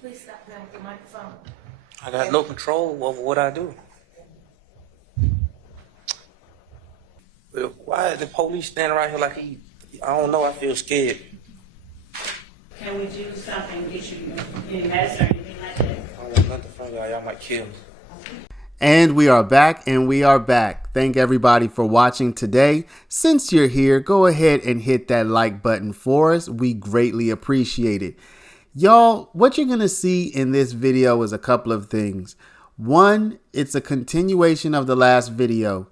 please stop playing with the microphone? I got no control over what I do. But why is the police standing right here like he? I don't know. I feel scared. Can we do something, get you any medicine or anything like that? I don't want nothing from y'all. Y'all might kill me. And we are back, Thank everybody for watching today. Since you're here, go ahead and hit that like button for us. We greatly appreciate it. Y'all, what you're going to see in this video is a couple of things. One, it's a continuation of the last video.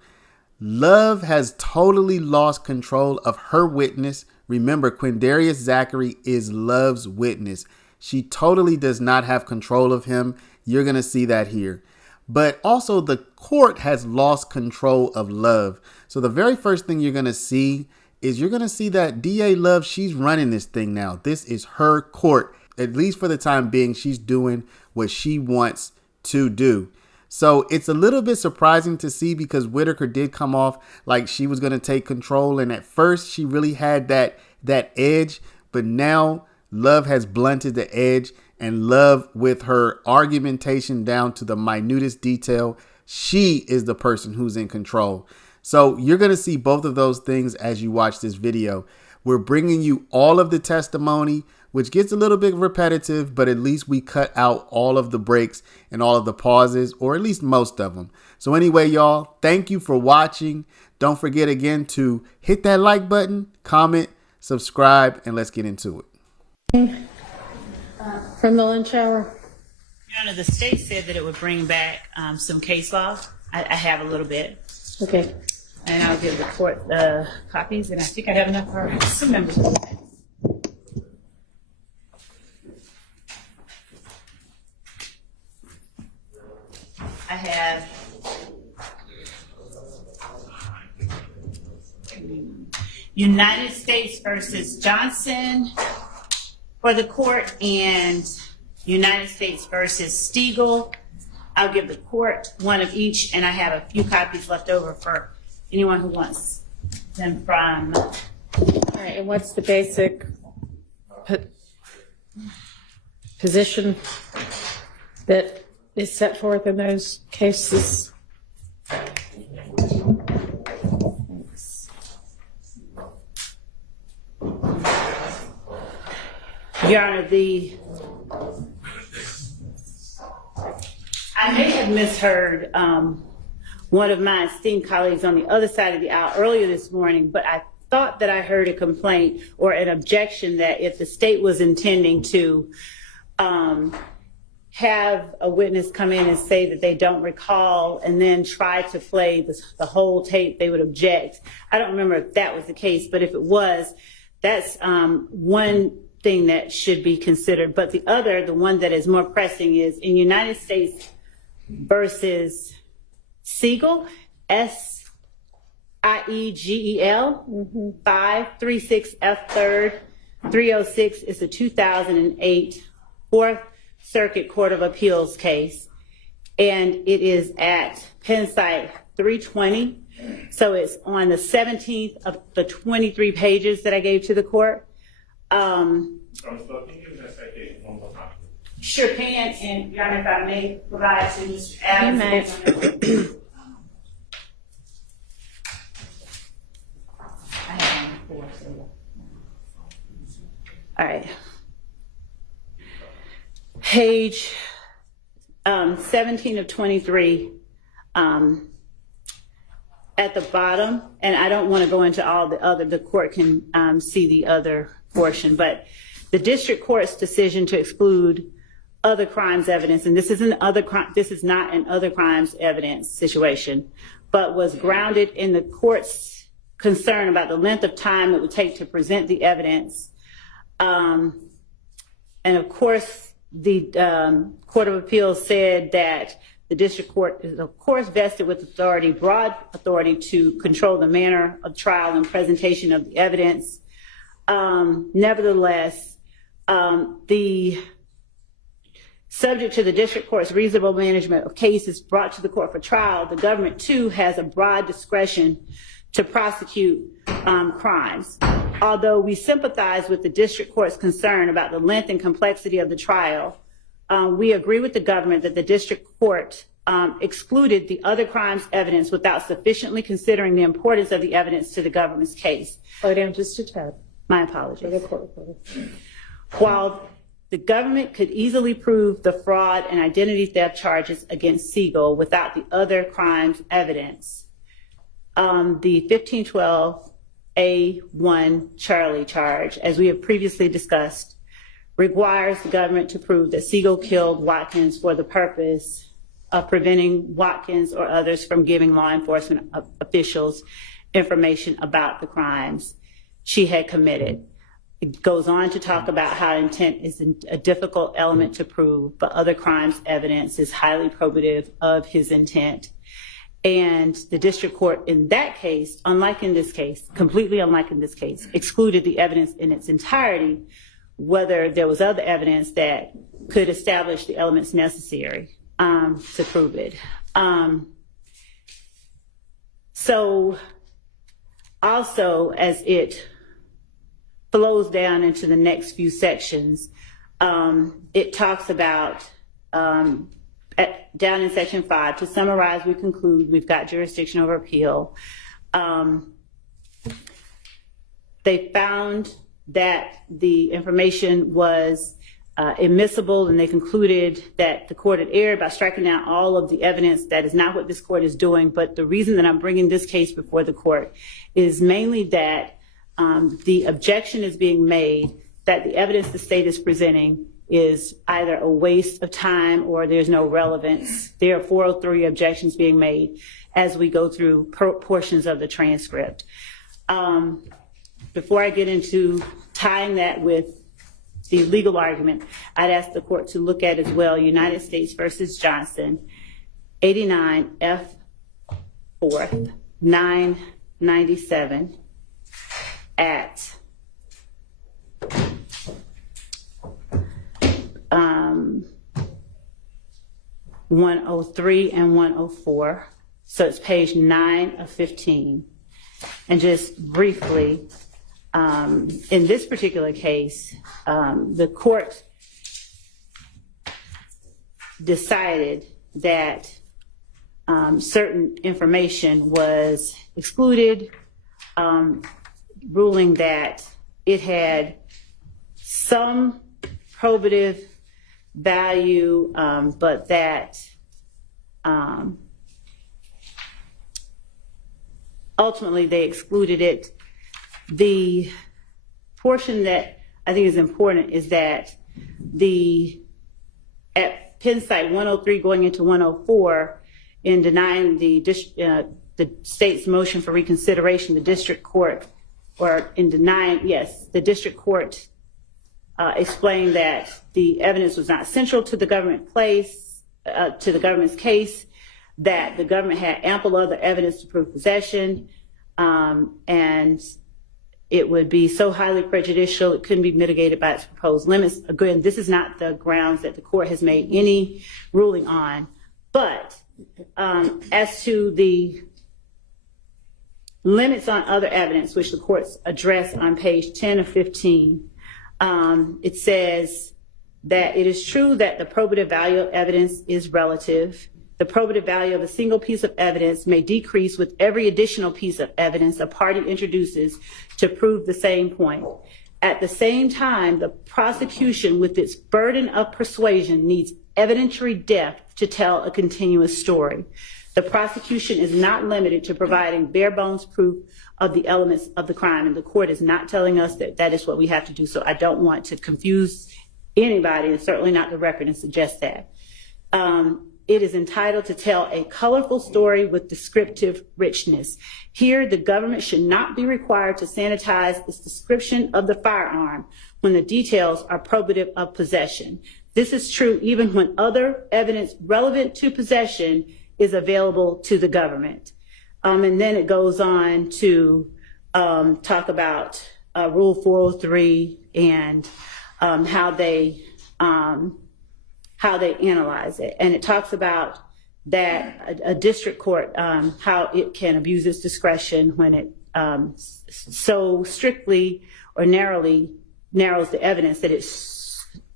Love has totally lost control of her witness. Remember, Quindarius Zachary is Love's witness. She totally does not have control of him. You're going to see that here. But also the court has lost control of Love. So the very first thing you're going to see is you're going to see that DA Love, she's running this thing now. This is her court. At least for the time being, she's doing what she wants to do. So it's a little bit surprising to see because Whitaker did come off like she was going to take control. And at first she really had that edge. But now Love has blunted the edge. And Love, with her argumentation down to the minutest detail, she is the person who's in control. So you're going to see both of those things as you watch this video. We're bringing you all of the testimony, which gets a little bit repetitive, but at least we cut out all of the breaks and all of the pauses, or at least most of them. So anyway, y'all, thank you for watching. Don't forget again to hit that like button, comment, subscribe, and let's get into it. From the lunch hour? Your Honor, the state said that it would bring back some case law. I have a little bit. Okay. And I'll give the court the copies, and I think I have enough for some members. I have United States versus Johnson for the court and United States versus Stiegel. I'll give the court one of each, and I have a few copies left over for anyone who wants them from. All right, and what's the basic position that is set forth in those cases? Your Honor, I may have misheard one of my esteemed colleagues on the other side of the aisle earlier this morning, but I thought that I heard a complaint or an objection that if the state was intending to have a witness come in and say that they don't recall and then try to play the whole tape, they would object. I don't remember if that was the case, but if it was, that's one thing that should be considered. But the other, the one that is more pressing, is in United States versus Siegel, S-I-E-G-E-L, 536 F 3rd 306 is a 2008 Fourth Circuit Court of Appeals case, and it is at Penn Site 320. So it's on the 17th of the 23 pages that I gave to the court. Sure can, and Your Honor, if I may provide to Mr. Adams. All right. Page 17 of 23. At the bottom, and I don't want to go into all the other, the court can see the other portion, but the district court's decision to exclude other crimes evidence, and this is not an other crimes evidence situation, but was grounded in the court's concern about the length of time it would take to present the evidence. And of course, the Court of Appeals said that the district court is, of course, vested with authority, broad authority, to control the manner of trial and presentation of the evidence. Nevertheless, the subject to the district court's reasonable management of cases brought to the court for trial, the government, too, has a broad discretion to prosecute crimes. Although we sympathize with the district court's concern about the length and complexity of the trial, we agree with the government that the district court excluded the other crimes evidence without sufficiently considering the importance of the evidence to the government's case. Slow down just a tad. My apologies. While the government could easily prove the fraud and identity theft charges against Siegel without the other crimes evidence, the 1512A1 Charlie charge, as we have previously discussed, requires the government to prove that Siegel killed Watkins for the purpose of preventing Watkins or others from giving law enforcement officials information about the crimes she had committed. It goes on to talk about how intent is a difficult element to prove, but other crimes evidence is highly probative of his intent. And the district court in that case, unlike in this case, completely unlike in this case, excluded the evidence in its entirety, whether there was other evidence that could establish the elements necessary to prove it. So also, as it flows down into the next few sections, it talks about, down in section 5, to summarize, we conclude we've got jurisdiction over appeal. They found that the information was admissible, and they concluded that the court had erred by striking down all of the evidence. That is not what this court is doing, but the reason that I'm bringing this case before the court is mainly that the objection is being made that the evidence the state is presenting is either a waste of time or there's no relevance. There are 403 objections being made as we go through portions of the transcript. Before I get into tying that with the legal argument, I'd ask the court to look at as well United States versus Johnson, 89 F 4th 997 at 103 and 104. So it's page 9 of 15. And just briefly, in this particular case, the court decided that certain information was excluded, ruling that it had some probative value, but that ultimately they excluded it. The portion that I think is important is that at Penn site 103 going into 104, in denying the state's motion for reconsideration, the district court, or in denying, yes, the district court explained that the evidence was not central to the government's case, that the government had ample other evidence to prove possession, and it would be so highly prejudicial it couldn't be mitigated by its proposed limits. Again, this is not the grounds that the court has made any ruling on, but as to the limits on other evidence, which the courts address on page 10 of 15, it says that it is true that the probative value of evidence is relative. The probative value of a single piece of evidence may decrease with every additional piece of evidence a party introduces to prove the same point. At the same time, the prosecution, with its burden of persuasion, needs evidentiary depth to tell a continuous story. The prosecution is not limited to providing bare bones proof of the elements of the crime, and the court is not telling us that that is what we have to do. So I don't want to confuse anybody, and certainly not the record, and suggest that. It is entitled to tell a colorful story with descriptive richness. Here, the government should not be required to sanitize its description of the firearm when the details are probative of possession. This is true even when other evidence relevant to possession is available to the government. And then it goes on to talk about Rule 403 and how they analyze it. And it talks about that a district court, how it can abuse its discretion when it so strictly or narrows the evidence that it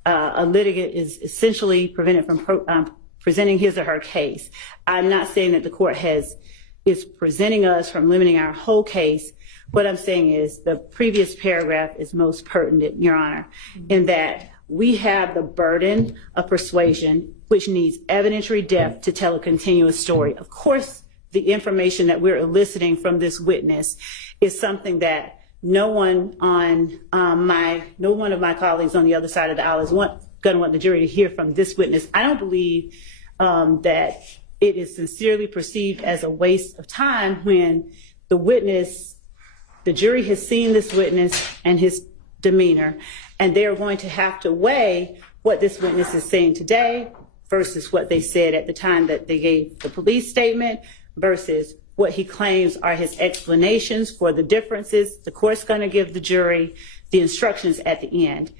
a litigant is essentially prevented from presenting his or her case. I'm not saying that the court is presenting us from limiting our whole case. What I'm saying is the previous paragraph is most pertinent, Your Honor, in that we have the burden of persuasion, which needs evidentiary depth to tell a continuous story. Of course, the information that we're eliciting from this witness is something that no one of my colleagues on the other side of the aisle is going to want the jury to hear from this witness. I don't believe that it is sincerely perceived as a waste of time when the jury has seen this witness and his demeanor, and they're going to have to weigh what this witness is saying today versus what they said at the time that they gave the police statement versus what he claims are his explanations for the differences. The court's going to give the jury the instructions at the end.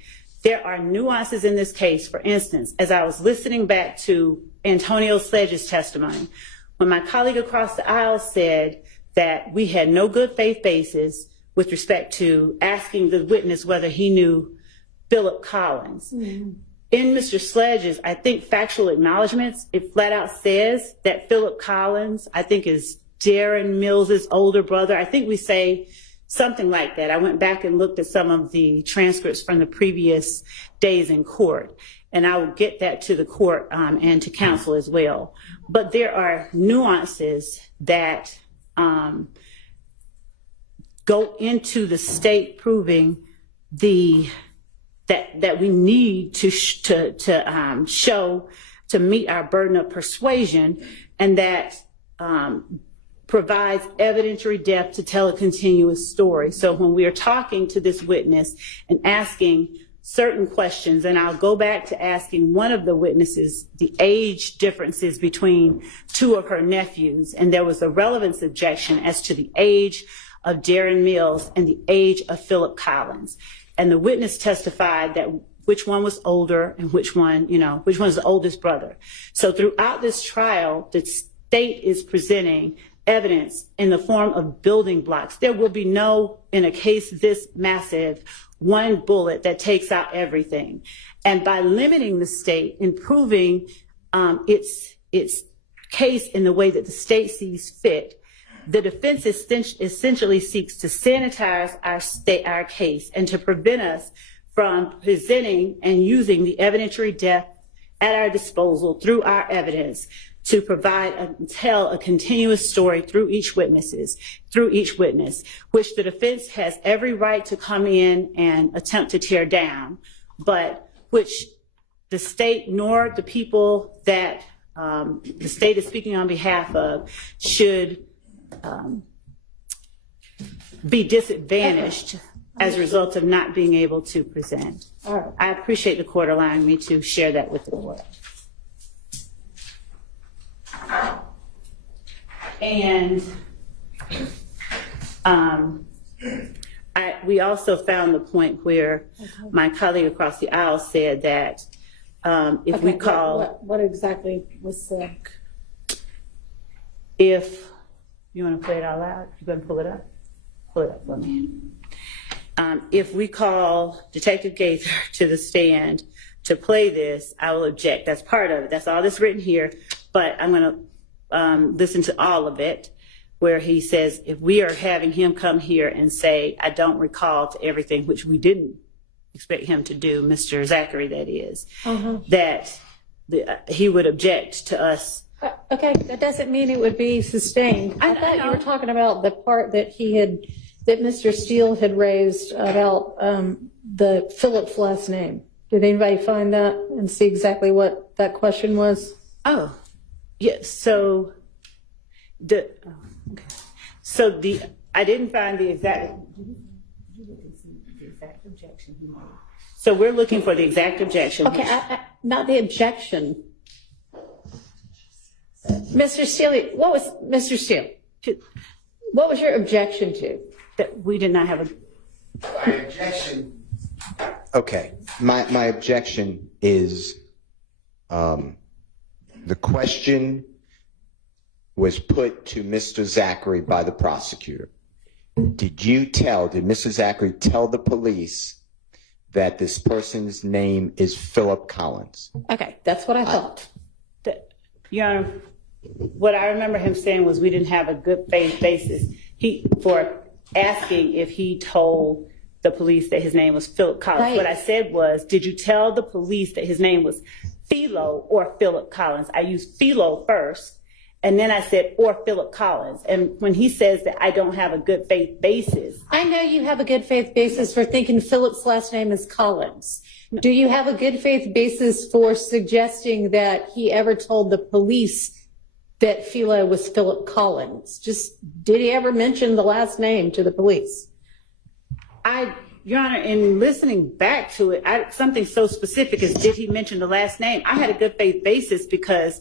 There are nuances in this case. For instance, as I was listening back to Antonio Sledge's testimony, when my colleague across the aisle said that we had no good faith basis with respect to asking the witness whether he knew Philip Collins. Mm-hmm. In Mr. Sledge's, I think, factual acknowledgments, it flat out says that Philip Collins, I think, is Darren Mills's older brother. I think we say something like that. I went back and looked at some of the transcripts from the previous days in court, and I will get that to the court and to counsel as well. But there are nuances that go into the state proving that we need to show to meet our burden of persuasion, and that provides evidentiary depth to tell a continuous story. So when we are talking to this witness and asking certain questions, and I'll go back to asking one of the witnesses the age differences between two of her nephews, and there was a relevance objection as to the age of Darren Mills and the age of Philip Collins. And the witness testified that which one was older and which one's the oldest brother. So throughout this trial, the state is presenting evidence in the form of building blocks. There will be in a case this massive, one bullet that takes out everything. And by limiting the state and proving its case in the way that the state sees fit, the defense essentially seeks to sanitize our case and to prevent us from presenting and using the evidentiary depth at our disposal through our evidence to tell a continuous story through each witness, which the defense has every right to come in and attempt to tear down, but which the state nor the people that the state is speaking on behalf of should be disadvantaged as a result of not being able to present. All right. I appreciate the court allowing me to share that with the court. And we also found the point where my colleague across the aisle said that if we call... What exactly was said? If you want to play it out loud, you going to pull it up? Pull it up for me. If we call Detective Gaither to the stand to play this, I will object. That's part of it. That's all that's written here. But I'm going to listen to all of it, where he says, if we are having him come here and say, I don't recall to everything, which we didn't expect him to do, Mr. Zachary, that is, that he would object to us. Okay, that doesn't mean it would be sustained. I thought you were talking about the part that that Mr. Steele had raised about the Phillip's last name. Did anybody find that and see exactly what that question was? Oh, yes. So I didn't find the exact objection he made. So we're looking for the exact objection. Okay, not the objection. Mr. Steele, what was your objection to? That we did not have a... My objection. Okay, my objection is the question was put to Mr. Zachary by the prosecutor. Did Mr. Zachary tell the police that this person's name is Philip Collins. Okay, that's what I thought. Your Honor, what I remember him saying was we didn't have a good faith basis for asking if he told the police that his name was Philip Collins. Right. What I said was, did you tell the police that his name was Philo or Philip Collins? I used Philo first, and then I said, or Philip Collins. And when he says that I don't have a good faith basis, I know you have a good faith basis for thinking Philip's last name is Collins. Do you have a good faith basis for suggesting that he ever told the police that Philo was Philip Collins? Just, did he ever mention the last name to the police? Your Honor, in listening back to it, something so specific as did he mention the last name? I had a good faith basis because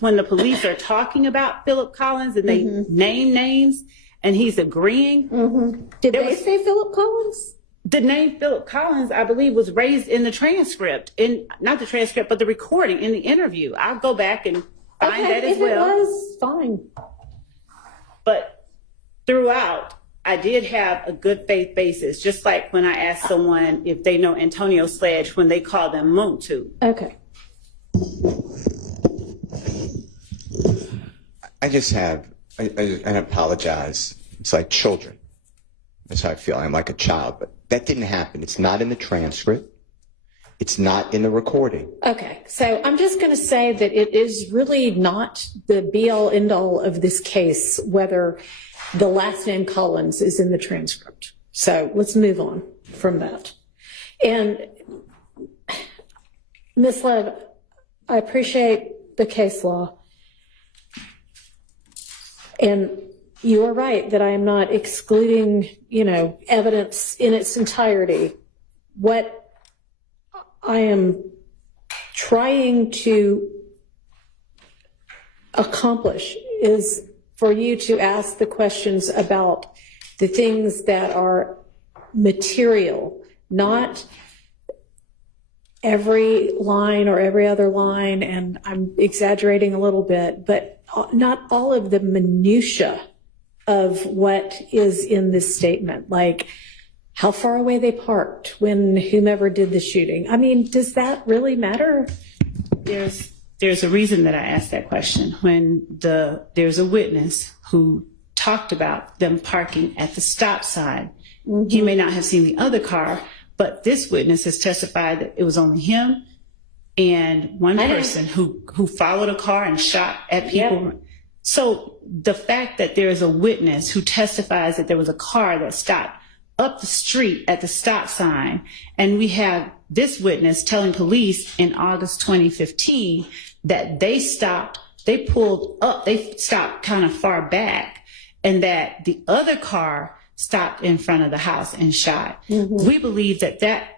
when the police are talking about Philip Collins and they name names and he's agreeing. Did they say Philip Collins? The name Philip Collins, I believe, was raised in the transcript, not the transcript, but the recording in the interview. I'll go back and find that as well. If it was, fine. But throughout, I did have a good faith basis, just like when I asked someone if they know Antonio Sledge when they call them Muntu. Okay. I just have, I apologize. It's like children. That's how I feel. I'm like a child, but that didn't happen. It's not in the transcript. It's not in the recording. Okay, so I'm just going to say that it is really not the be-all, end-all of this case, whether the last name Collins is in the transcript. So let's move on from that. And Ms. Lev, I appreciate the case law. And you are right that I am not excluding, evidence in its entirety. What I am trying to accomplish is for you to ask the questions about the things that are material, not every line or every other line, and I'm exaggerating a little bit, but not all of the minutia of what is in this statement, like how far away they parked when whomever did the shooting. I mean, does that really matter? There's a reason that I asked that question. When there's a witness who talked about them parking at the stop sign. He may not have seen the other car, but this witness has testified that it was only him and one person who followed a car and shot at people. Yep. So the fact that there is a witness who testifies that there was a car that stopped up the street at the stop sign, and we have this witness telling police in August 2015 that they stopped kind of far back, and that the other car stopped in front of the house and shot. We believe that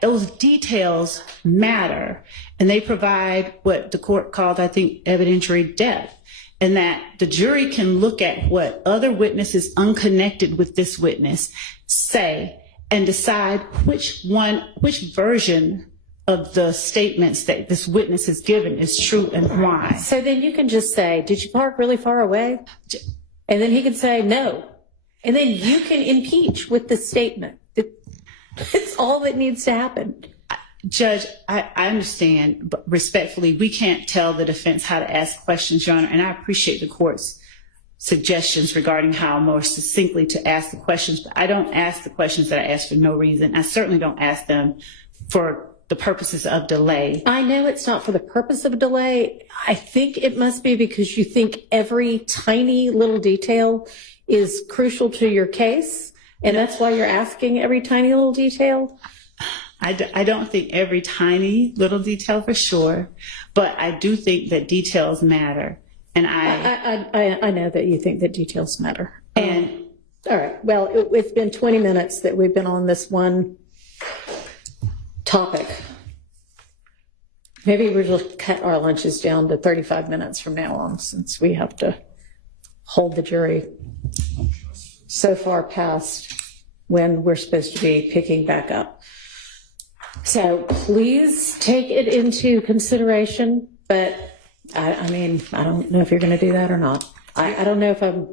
those details matter, and they provide what the court called, I think, evidentiary depth, and that the jury can look at what other witnesses unconnected with this witness say and decide which version of the statements that this witness has given is true and why. So then you can just say, did you park really far away? And then he can say no. And then you can impeach with the statement. It's all that needs to happen. Judge, I understand, but respectfully, we can't tell the defense how to ask questions, Your Honor, and I appreciate the court's suggestions regarding how more succinctly to ask the questions, but I don't ask the questions that I ask for no reason. I certainly don't ask them for the purposes of delay. I know it's not for the purpose of delay. I think it must be because you think every tiny little detail is crucial to your case, and that's why you're asking every tiny little detail. I don't think every tiny little detail for sure, but I do think that details matter. And I know that you think that details matter. And all right. Well, it's been 20 minutes that we've been on this one topic. Maybe we'll just cut our lunches down to 35 minutes from now on, since we have to hold the jury so far past when we're supposed to be picking back up. So please take it into consideration, but I mean, I don't know if you're going to do that or not. I don't know if I'm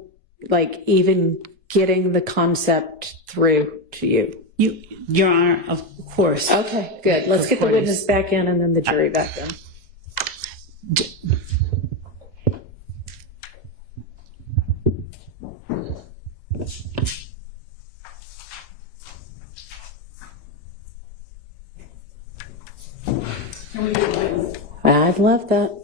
like even getting the concept through to you. Your Honor, of course. Okay, good. Let's get the witness back in and then the jury back in. I'd love that.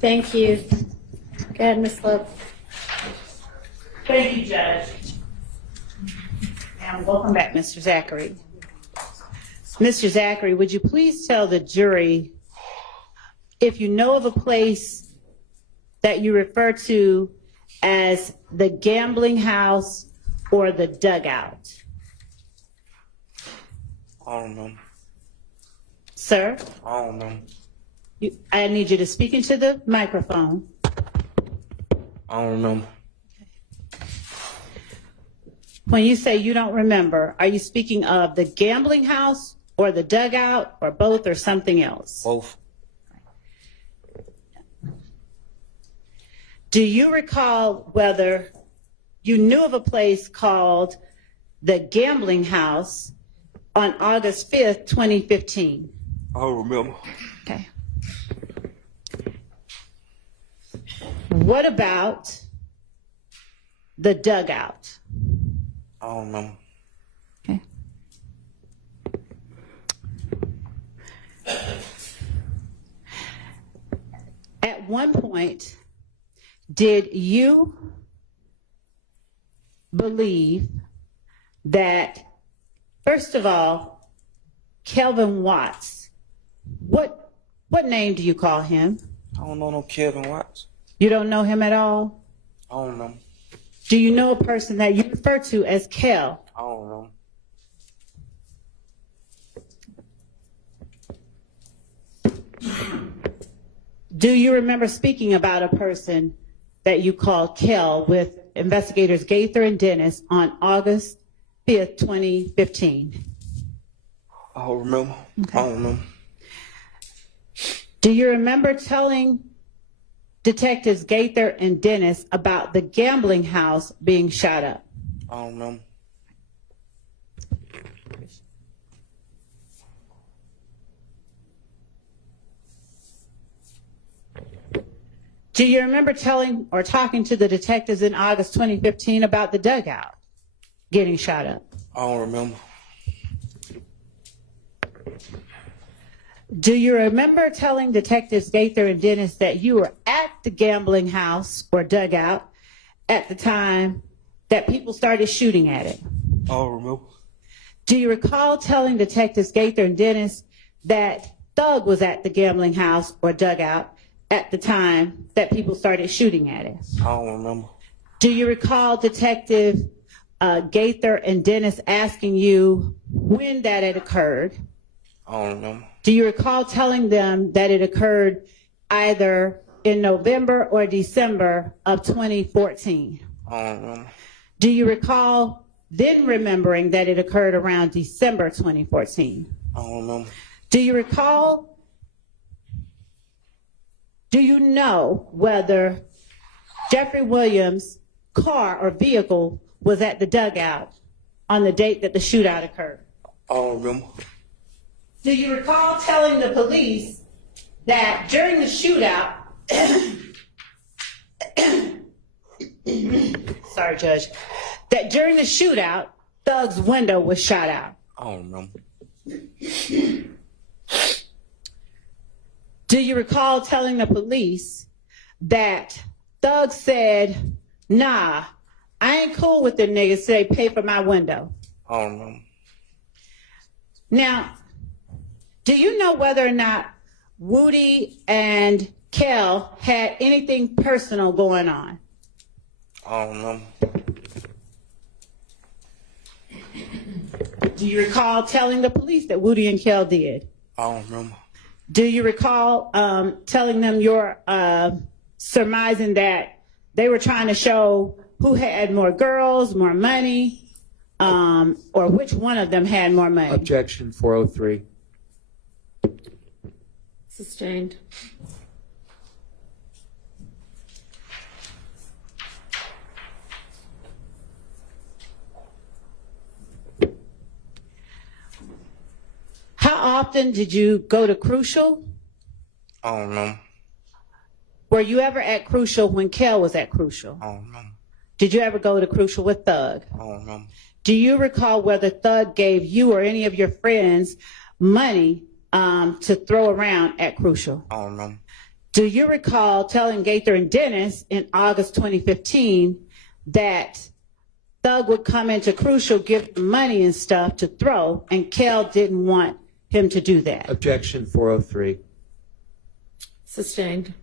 Thank you. Go ahead, Ms. Love. Thank you, Judge. And welcome back, Mr. Zachary. Mr. Zachary, would you please tell the jury if you know of a place that you refer to as the gambling house or the dugout? I don't know. Sir, I don't know. I need you to speak into the microphone. I don't know. When you say you don't remember, are you speaking of the gambling house or the dugout or both or something else? Both. Do you recall whether you knew of a place called the Gambling House on August 5th, 2015? I don't remember. Okay. What about the dugout? I don't know. Okay. At one point, did you believe that, first of all, Kelvin Watts, what name do you call him? I don't know no Kevin Watts. You don't know him at all? I don't know. Do you know a person that you refer to as Kel? I don't know. Do you remember speaking about a person that you called Kel with investigators Gaither and Dennis on August 5th, 2015? I don't remember. Okay. I don't know. Do you remember telling Detectives Gaither and Dennis about the gambling house being shot up? I don't know. Do you remember telling or talking to the detectives in August 2015 about the dugout getting shot up? I don't remember. Do you remember telling detectives Gaither and Dennis that you were at the gambling house or dugout at the time that people started shooting at it? I don't remember. Do you recall telling detectives Gaither and Dennis that Thug was at the gambling house or dugout at the time that people started shooting at it? I don't remember. Do you recall Detective Gaither and Dennis asking you when that had occurred? I don't remember. Do you recall telling them that it occurred either in November or December of 2014? I don't remember. Do you recall then remembering that it occurred around December 2014? I don't remember. Do you recall, do you know whether Jeffrey Williams' car or vehicle was at the dugout on the date that the shootout occurred? I don't remember. Do you recall telling the police that during the shootout, sorry, Judge, that during the shootout, Thug's window was shot out? I don't remember. Do you recall telling the police that Thug said, nah, I ain't cool with the niggas, so they pay for my window? I don't remember. Now, do you know whether or not Woody and Kel had anything personal going on? I don't remember. Do you recall telling the police that Woody and Kel did? I don't remember. Do you recall telling them you're surmising that they were trying to show who had more girls, more money, or which one of them had more money? Objection 403. Sustained. How often did you go to Crucial? I don't remember. Were you ever at Crucial when Kel was at Crucial? I don't remember. Did you ever go to Crucial with Thug? I don't remember. Do you recall whether Thug gave you or any of your friends money to throw around at Crucial? I don't remember. Do you recall telling Gaither and Dennis in August 2015 that Thug would come into Crucial, give them money and stuff to throw, and Kel didn't want him to do that? Objection 403. Sustained.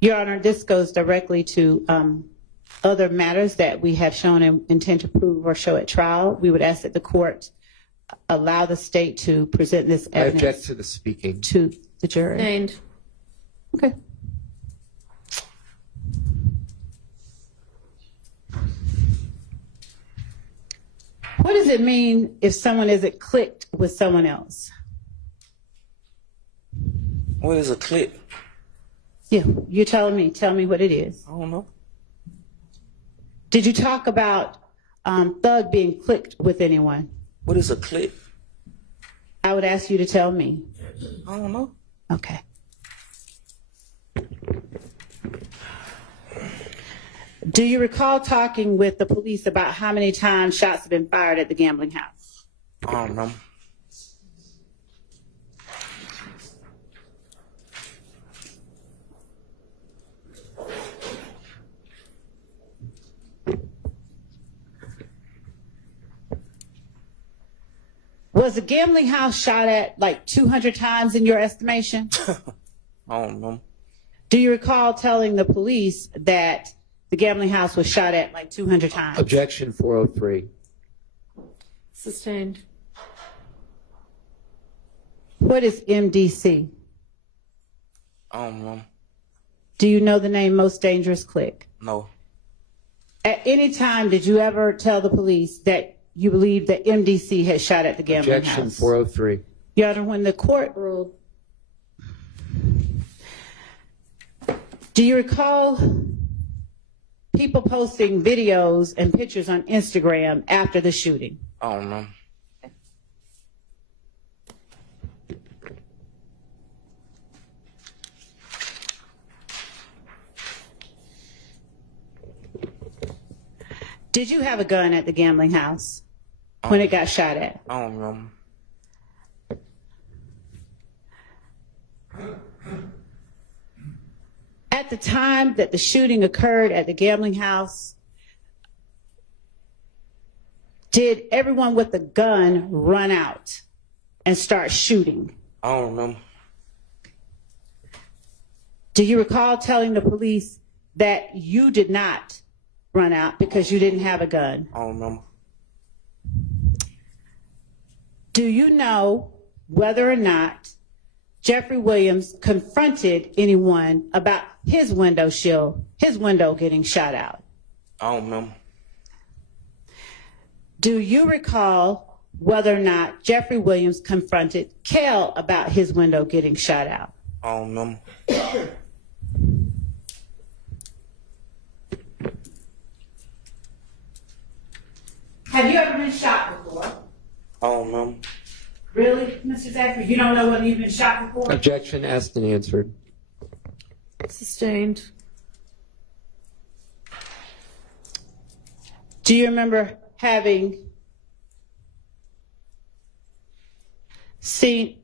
Your Honor, this goes directly to other matters that we have shown and intend to prove or show at trial. We would ask that the court allow the state to present this I object evidence to the speaking. to the jury. Sustained. Okay. What does it mean if someone isn't clicked with someone else? What is a clip? Yeah, you're telling me. Tell me what it is. I don't know. Did you talk about Thug being clicked with anyone? What is a clip? I would ask you to tell me. I don't know. Okay. Do you recall talking with the police about how many times shots have been fired at the gambling house? I don't remember. Was the gambling house shot at like 200 times in your estimation? I don't remember. Do you recall telling the police that the gambling house was shot at like 200 times? Objection 403. Sustained. What is MDC? I don't remember. Do you know the name Most Dangerous Click? No. At any time, did you ever tell the police that you believe that MDC had shot at the gambling Objection house? 403. Your Honor, when the court Ruled. do you recall people posting videos and pictures on Instagram after the shooting? I don't remember. Did you have a gun at the gambling house when it got shot at? I don't remember. At the time that the shooting occurred at the gambling house, did everyone with a gun run out and start shooting? I don't remember. Do you recall telling the police that you did not run out because you didn't have a gun? I don't remember. Do you know whether or not Jeffrey Williams confronted anyone about his window getting shot out? I don't remember. Do you recall whether or not Jeffrey Williams confronted Kel about his window getting shot out? I don't remember. Have you ever been shot before? I don't remember. Really, Mr. Zachary? You don't know whether you've been shot before? Objection asked and answered. Sustained. Do you remember having seen,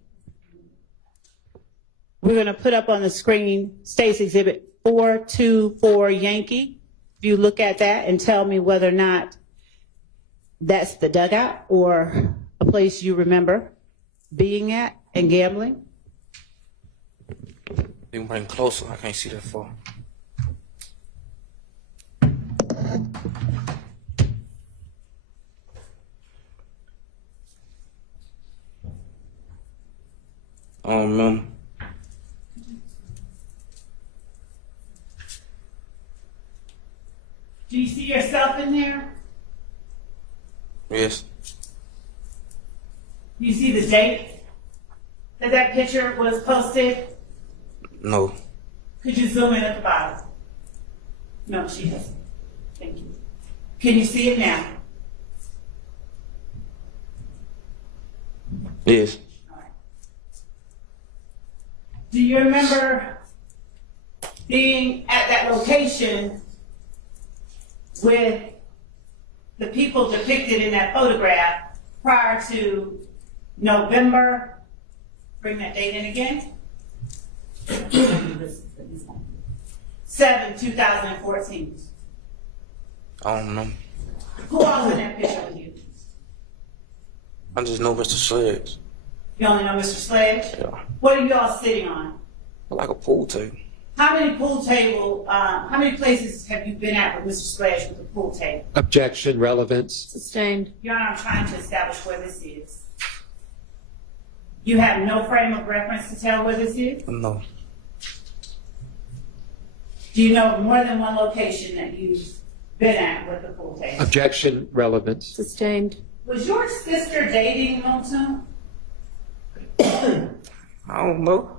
we're going to put up on the screen State's Exhibit 424 Yankee. If you look at that and tell me whether or not that's the dugout or a place you remember being at and gambling. You can bring closer. I can't see that far. I don't remember. Do you see yourself in there? Yes. Do you see the date that picture was posted? No. Could you zoom in at the bottom? No, she doesn't. Thank you. Can you see it now? Yes. All right. Do you remember being at that location with the people depicted in that photograph prior to November? Bring that date in again. 7, 2014. I don't remember. Who else in that picture with you? I just know Mr. Sledge. You only know Mr. Sledge? Yeah. What are you all sitting on? Like a pool table. How many how many places have you been at with Mr. Sledge with a pool table? Objection, relevance. Sustained. Your Honor, I'm trying to establish where this is. You have no frame of reference to tell where this is? No. Do you know of more than one location that you've been at with the pool table? Objection, relevance. Sustained. Was your sister dating Moulton? I don't know.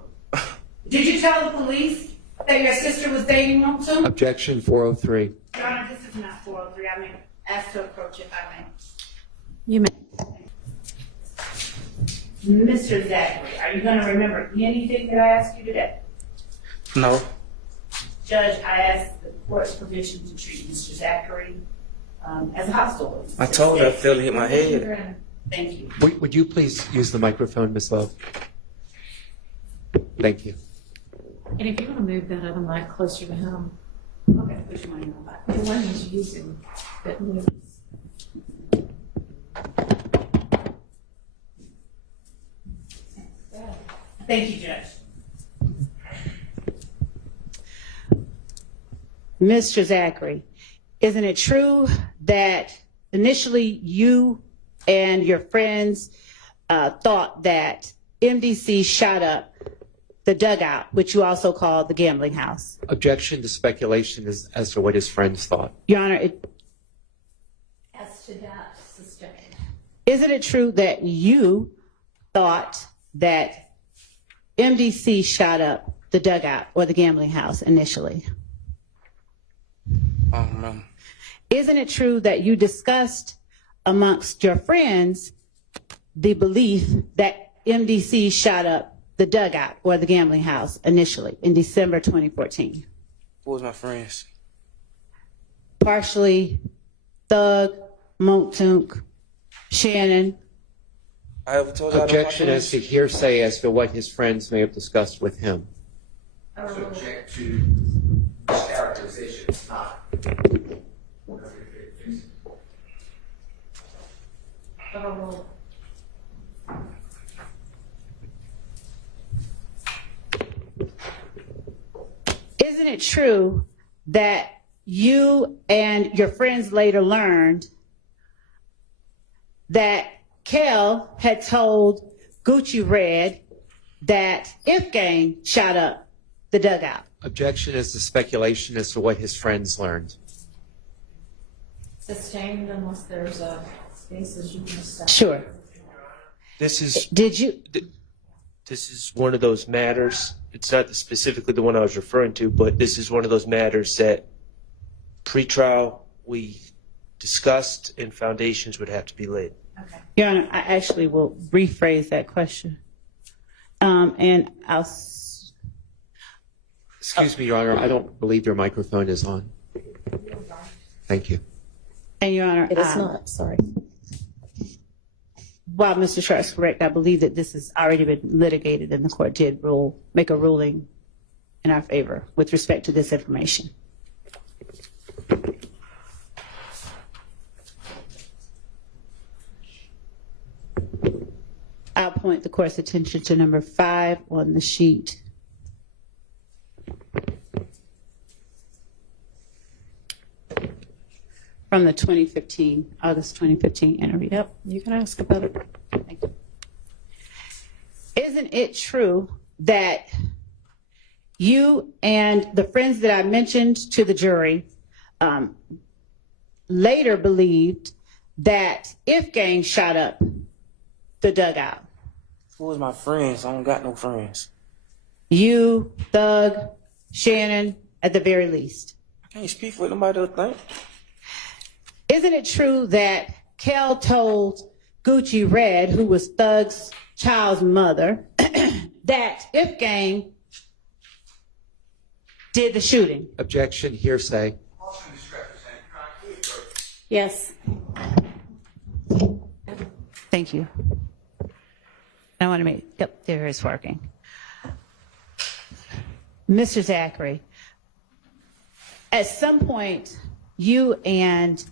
Did you tell the police that your sister was dating Moulton? Objection, 403. Your Honor, this is not 403. I may ask to approach if I may. You may. Mr. Zachary, are you going to remember anything that I asked you today? No. Judge, I asked the court's permission to treat Mr. Zachary as a hostile witness. I told her I fell and hit my head. Thank you. Would you please use the microphone, Ms. Love? Thank you. And if you want to move that other mic closer to him, Okay, push my hand back. the one he's using that moves. Thank you, Judge. Mr. Zachary, isn't it true that initially you and your friends thought that MDC shot up the dugout, which you also call the gambling house? Objection to speculation as to what his friends thought. Your Honor, As to that, sustained. isn't it true that you thought that MDC shot up the dugout or the gambling house initially? I don't remember. Isn't it true that you discussed amongst your friends the belief that MDC shot up the dugout or the gambling house initially in December 2014? Who was my friends? Partially Thug, Monktunk, Shannon. I ever told y'all about Objection as to this? hearsay as to what his friends may have discussed with him. Subject to mischaracterization. It's not. Isn't it true that you and your friends later learned that Kel had told Gucci Red that If Gang shot up the dugout? Objection is to speculation as to what his friends learned. Sustained unless there's a basis you can establish. Sure. This is Did you? this is one of those matters. It's not specifically the one I was referring to, but this is one of those matters that pre-trial we discussed and foundations would have to be laid. Your Honor, I actually will rephrase that question. And I'll. Excuse me, Your Honor, I don't believe your microphone is on. Thank you. And Your Honor, It is not, sorry. while Mr. Sharp's correct, I believe that this has already been litigated and the court did make a ruling in our favor with respect to this information. I'll point the court's attention to number 5 on the sheet. From the August 2015 interview. Yep, you can ask about it. Thank you. Isn't it true that you and the friends that I mentioned to the jury later believed that If Gang shot up the dugout? Who was my friends? I don't got no friends. You, Thug, Shannon, at the very least. I can't speak for what nobody else think. Isn't it true that Kel told Gucci Red, who was Thug's child's mother, that If Gang did the shooting? Objection, hearsay. Yes. Thank you. I want to yep, there it's working. Mr. Zachary, at some point, you and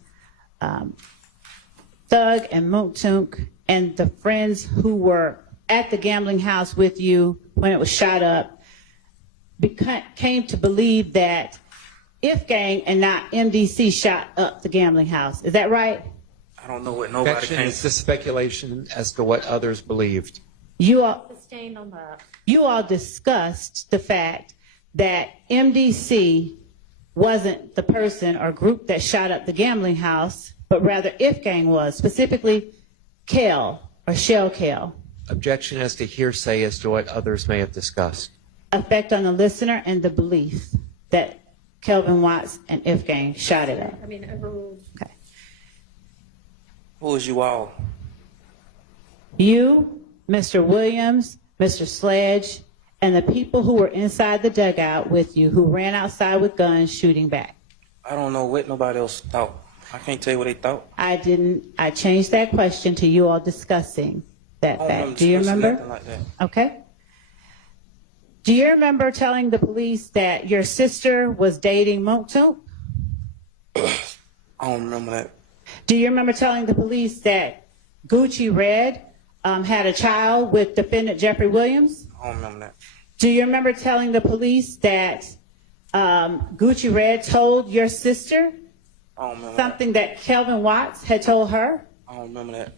Thug and Monktunk and the friends who were at the gambling house with you when it was shot up came to believe that If Gang and not MDC shot up the gambling house. Is that right? I don't know what nobody Objection can is to speculation as to what others believed. You all, Sustained on that. you all discussed the fact that MDC wasn't the person or group that shot up the gambling house, but rather If Gang was, specifically Kel or Shell Kel. Objection as to hearsay as to what others may have discussed. Effect on the listener and the belief that Kelvin Watts and If Gang shot it up. I mean, overruled. Okay. Who was you all? You, Mr. Williams, Mr. Sledge, and the people who were inside the dugout with you who ran outside with guns shooting back. I don't know what nobody else thought. I can't tell you what they thought. I changed that question to you all discussing that I don't fact. Do you discussing remember? nothing like that. Okay. Do you remember telling the police that your sister was dating Monktunk? I don't remember that. Do you remember telling the police that Gucci Red had a child with defendant Jeffrey Williams? I don't remember that. Do you remember telling the police that Gucci Red told your sister I don't remember something that Kelvin Watts had told her? that. I don't remember that.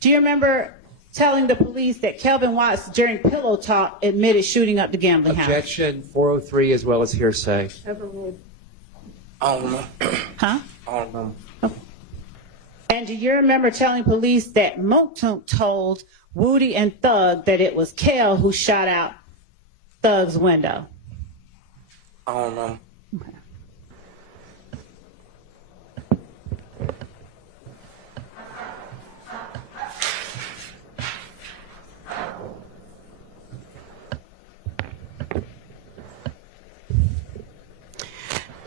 Do you remember telling the police that Kelvin Watts during pillow talk admitted shooting up the gambling house? Objection 403 as well as hearsay. Overruled. I don't remember. Huh? I don't remember. And do you remember telling police that Monktunk told Woody and Thug that it was Kel who shot out Thug's window? I don't remember.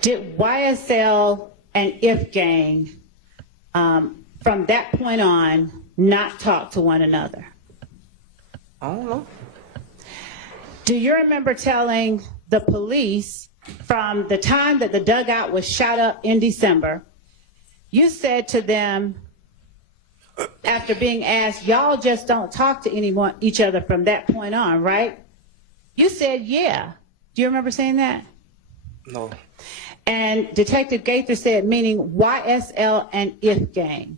Did YSL and If Gang from that point on, not talk to one another? I don't know. Do you remember telling the police from the time that the dugout was shot up in December, you said to them, after being asked, y'all just don't talk to each other from that point on, right? You said, yeah. Do you remember saying that? No. And Detective Gaither said, meaning YSL and If Gang.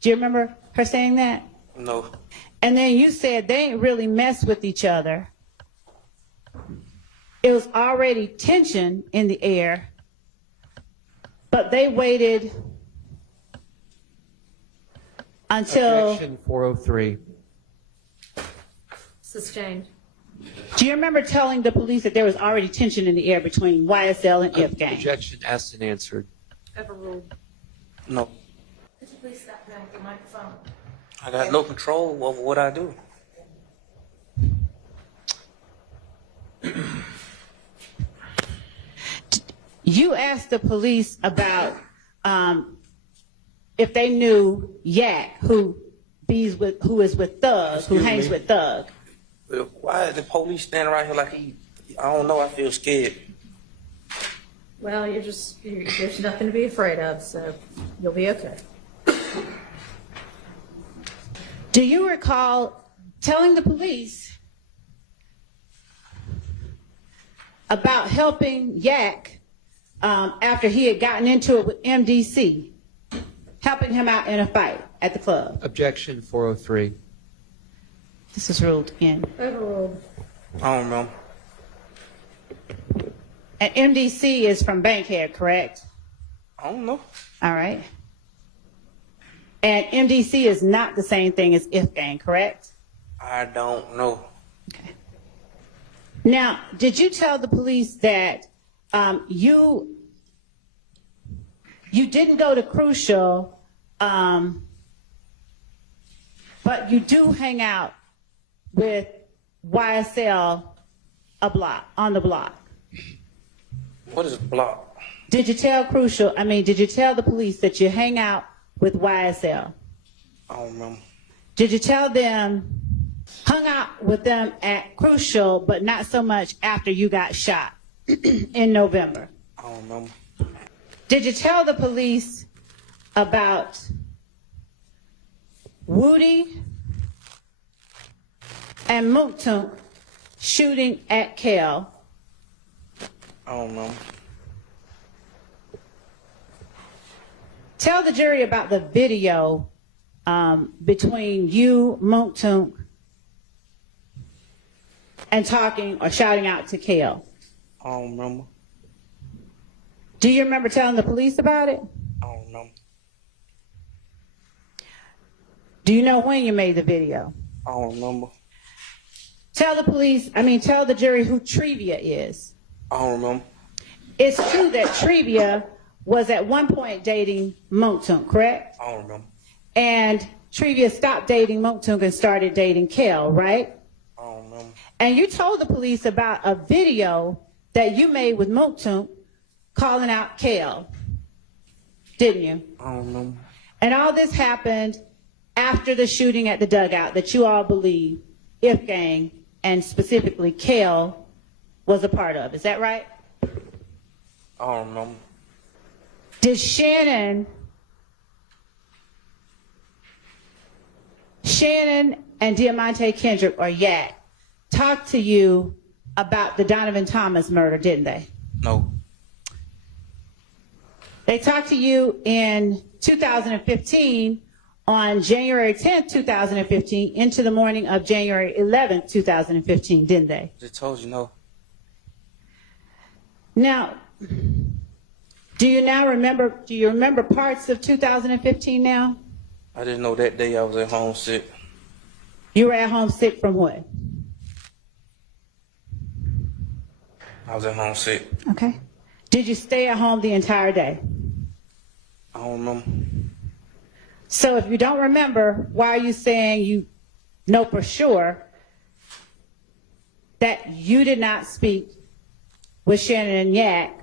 Do you remember her saying that? No. And then you said they ain't really mess with each other. It was already tension in the air, but they waited until... Objection 403. Sustained. Do you remember telling the police that there was already tension in the air between YSL and If Gang? Objection asked and answered. Overruled. No. Could you please step back the microphone? I got no control over what I do. You asked the police about if they knew Yak, who is with Thug, who hangs with Thug. Why is the police standing right here like I don't know, I feel scared. Well, there's nothing to be afraid of, so you'll be okay. Do you recall telling the police about helping Yak after he had gotten into it with MDC, helping him out in a fight at the club? Objection 403. This is ruled in. Overruled. I don't remember. And MDC is from Bankhead, correct? I don't know. All right. And MDC is not the same thing as If Gang, correct? I don't know. Okay. Now, did you tell the police that you didn't go to Crucial, but you do hang out with YSL on the block? What is a block? Did you tell did you tell the police that you hang out with YSL? I don't remember. Did you tell them, hung out with them at Crucial, but not so much after you got shot in November? I don't remember. Did you tell the police about Woody and Mooktunk shooting at Kel? I don't know. Tell the jury about the video between you, Mooktunk, and talking or shouting out to Kel. I don't remember. Do you remember telling the police about it? I don't remember. Do you know when you made the video? I don't remember. Tell the jury who Trevia is. I don't remember. It's true that Trevia was at one point dating Mooktunk, correct? I don't remember. And Trevia stopped dating Mooktunk and started dating Kel, right? I don't remember. And you told the police about a video that you made with Mooktunk calling out Kel, didn't you? I don't remember. And all this happened after the shooting at the dugout that you all believe If Gang, and specifically Kel, was a part of. Is that right? I don't remember. Did Shannon and Diamante Kendrick, or Yak, talk to you about the Donovan Thomas murder, didn't they? No. They talked to you in 2015 on January 10th, 2015 into the morning of January 11th, 2015, didn't they? Just told you no. Now, do you remember parts of 2015 now? I didn't know that day I was at home sick. You were at home sick from what? I was at home sick. Okay. Did you stay at home the entire day? I don't remember. So if you don't remember, why are you saying you know for sure that you did not speak with Shannon and Yak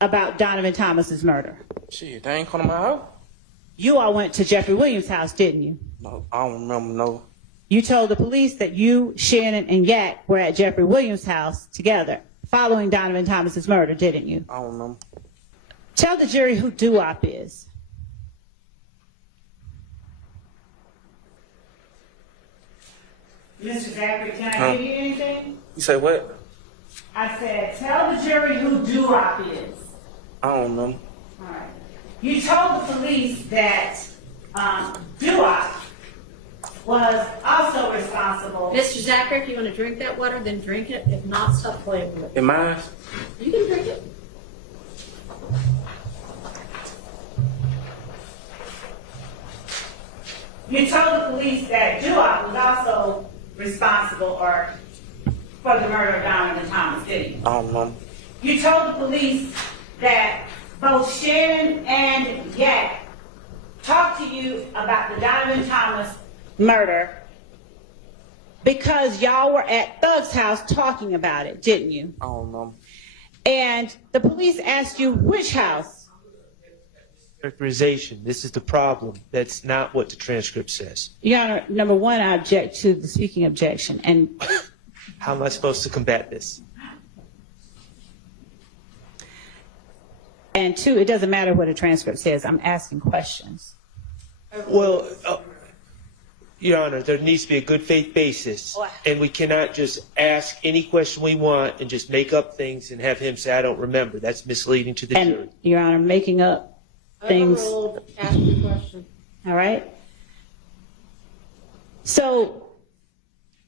about Donovan Thomas's murder? Shit, they ain't come to my house. you all went to Jeffrey Williams' house, didn't you? No, I don't remember, no. You told the police that you, Shannon, and Yak were at Jeffrey Williams' house together following Donovan Thomas's murder, didn't you? I don't remember. Tell the jury who Duop is. Mr. Zachary, can I give you anything? You say what? I said, tell the jury who Duop is. I don't remember. All right. You told the police that Duop was also responsible. Mr. Zachary, if you want to drink that water, then drink it. If not, stop playing with it. Am I? You can drink it. You told the police that Duop was also responsible or for the murder of Donovan Thomas, didn't you? I don't remember. You told the police that both Shannon and Yak talked to you about the Donovan Thomas murder because y'all were at Thug's house talking about it, didn't you? I don't remember. And the police asked you which house. Characterization. This is the problem. That's not what the transcript says. Your Honor, number one, I object to the speaking objection. And How am I supposed to combat this? and two, it doesn't matter what a transcript says. I'm asking questions. Well, Your Honor, there needs to be a good faith basis, and we cannot just ask any question we want and just make up things and have him say, I don't remember. That's misleading to the jury. And, Your Honor, making up things. Ask the question. All right. So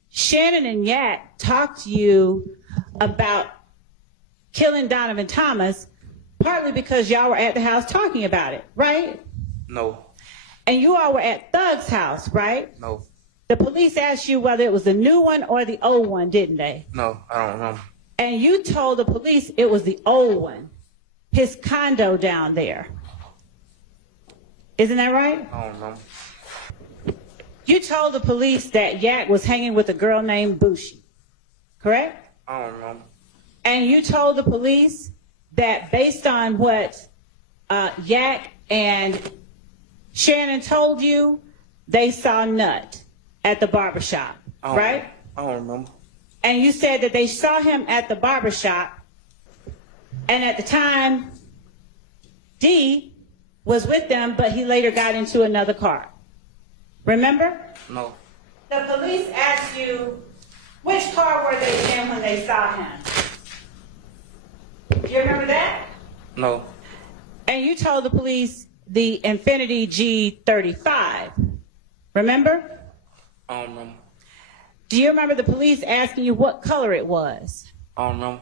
Shannon and Yak talked to you about killing Donovan Thomas partly because y'all were at the house talking about it, right? No, And you all were at Thug's house, right? no, The police asked you whether it was the new one or the old one, didn't they? no, I don't remember. And you told the police it was the old one, his condo down there. Isn't that right? I don't remember. You told the police that Yak was hanging with a girl named Bushi, correct? I don't remember. And you told the police that based on what Yak and Shannon told you, they saw Nut at the barbershop, right? I don't remember. And you said that they saw him at the barbershop, and at the time, D was with them, but he later got into another car. Remember? No, The police asked you, which car were they in when they saw him? Do you remember that? no, And you told the police the Infiniti G35. Remember? I don't remember. Do you remember the police asking you what color it was? I don't remember.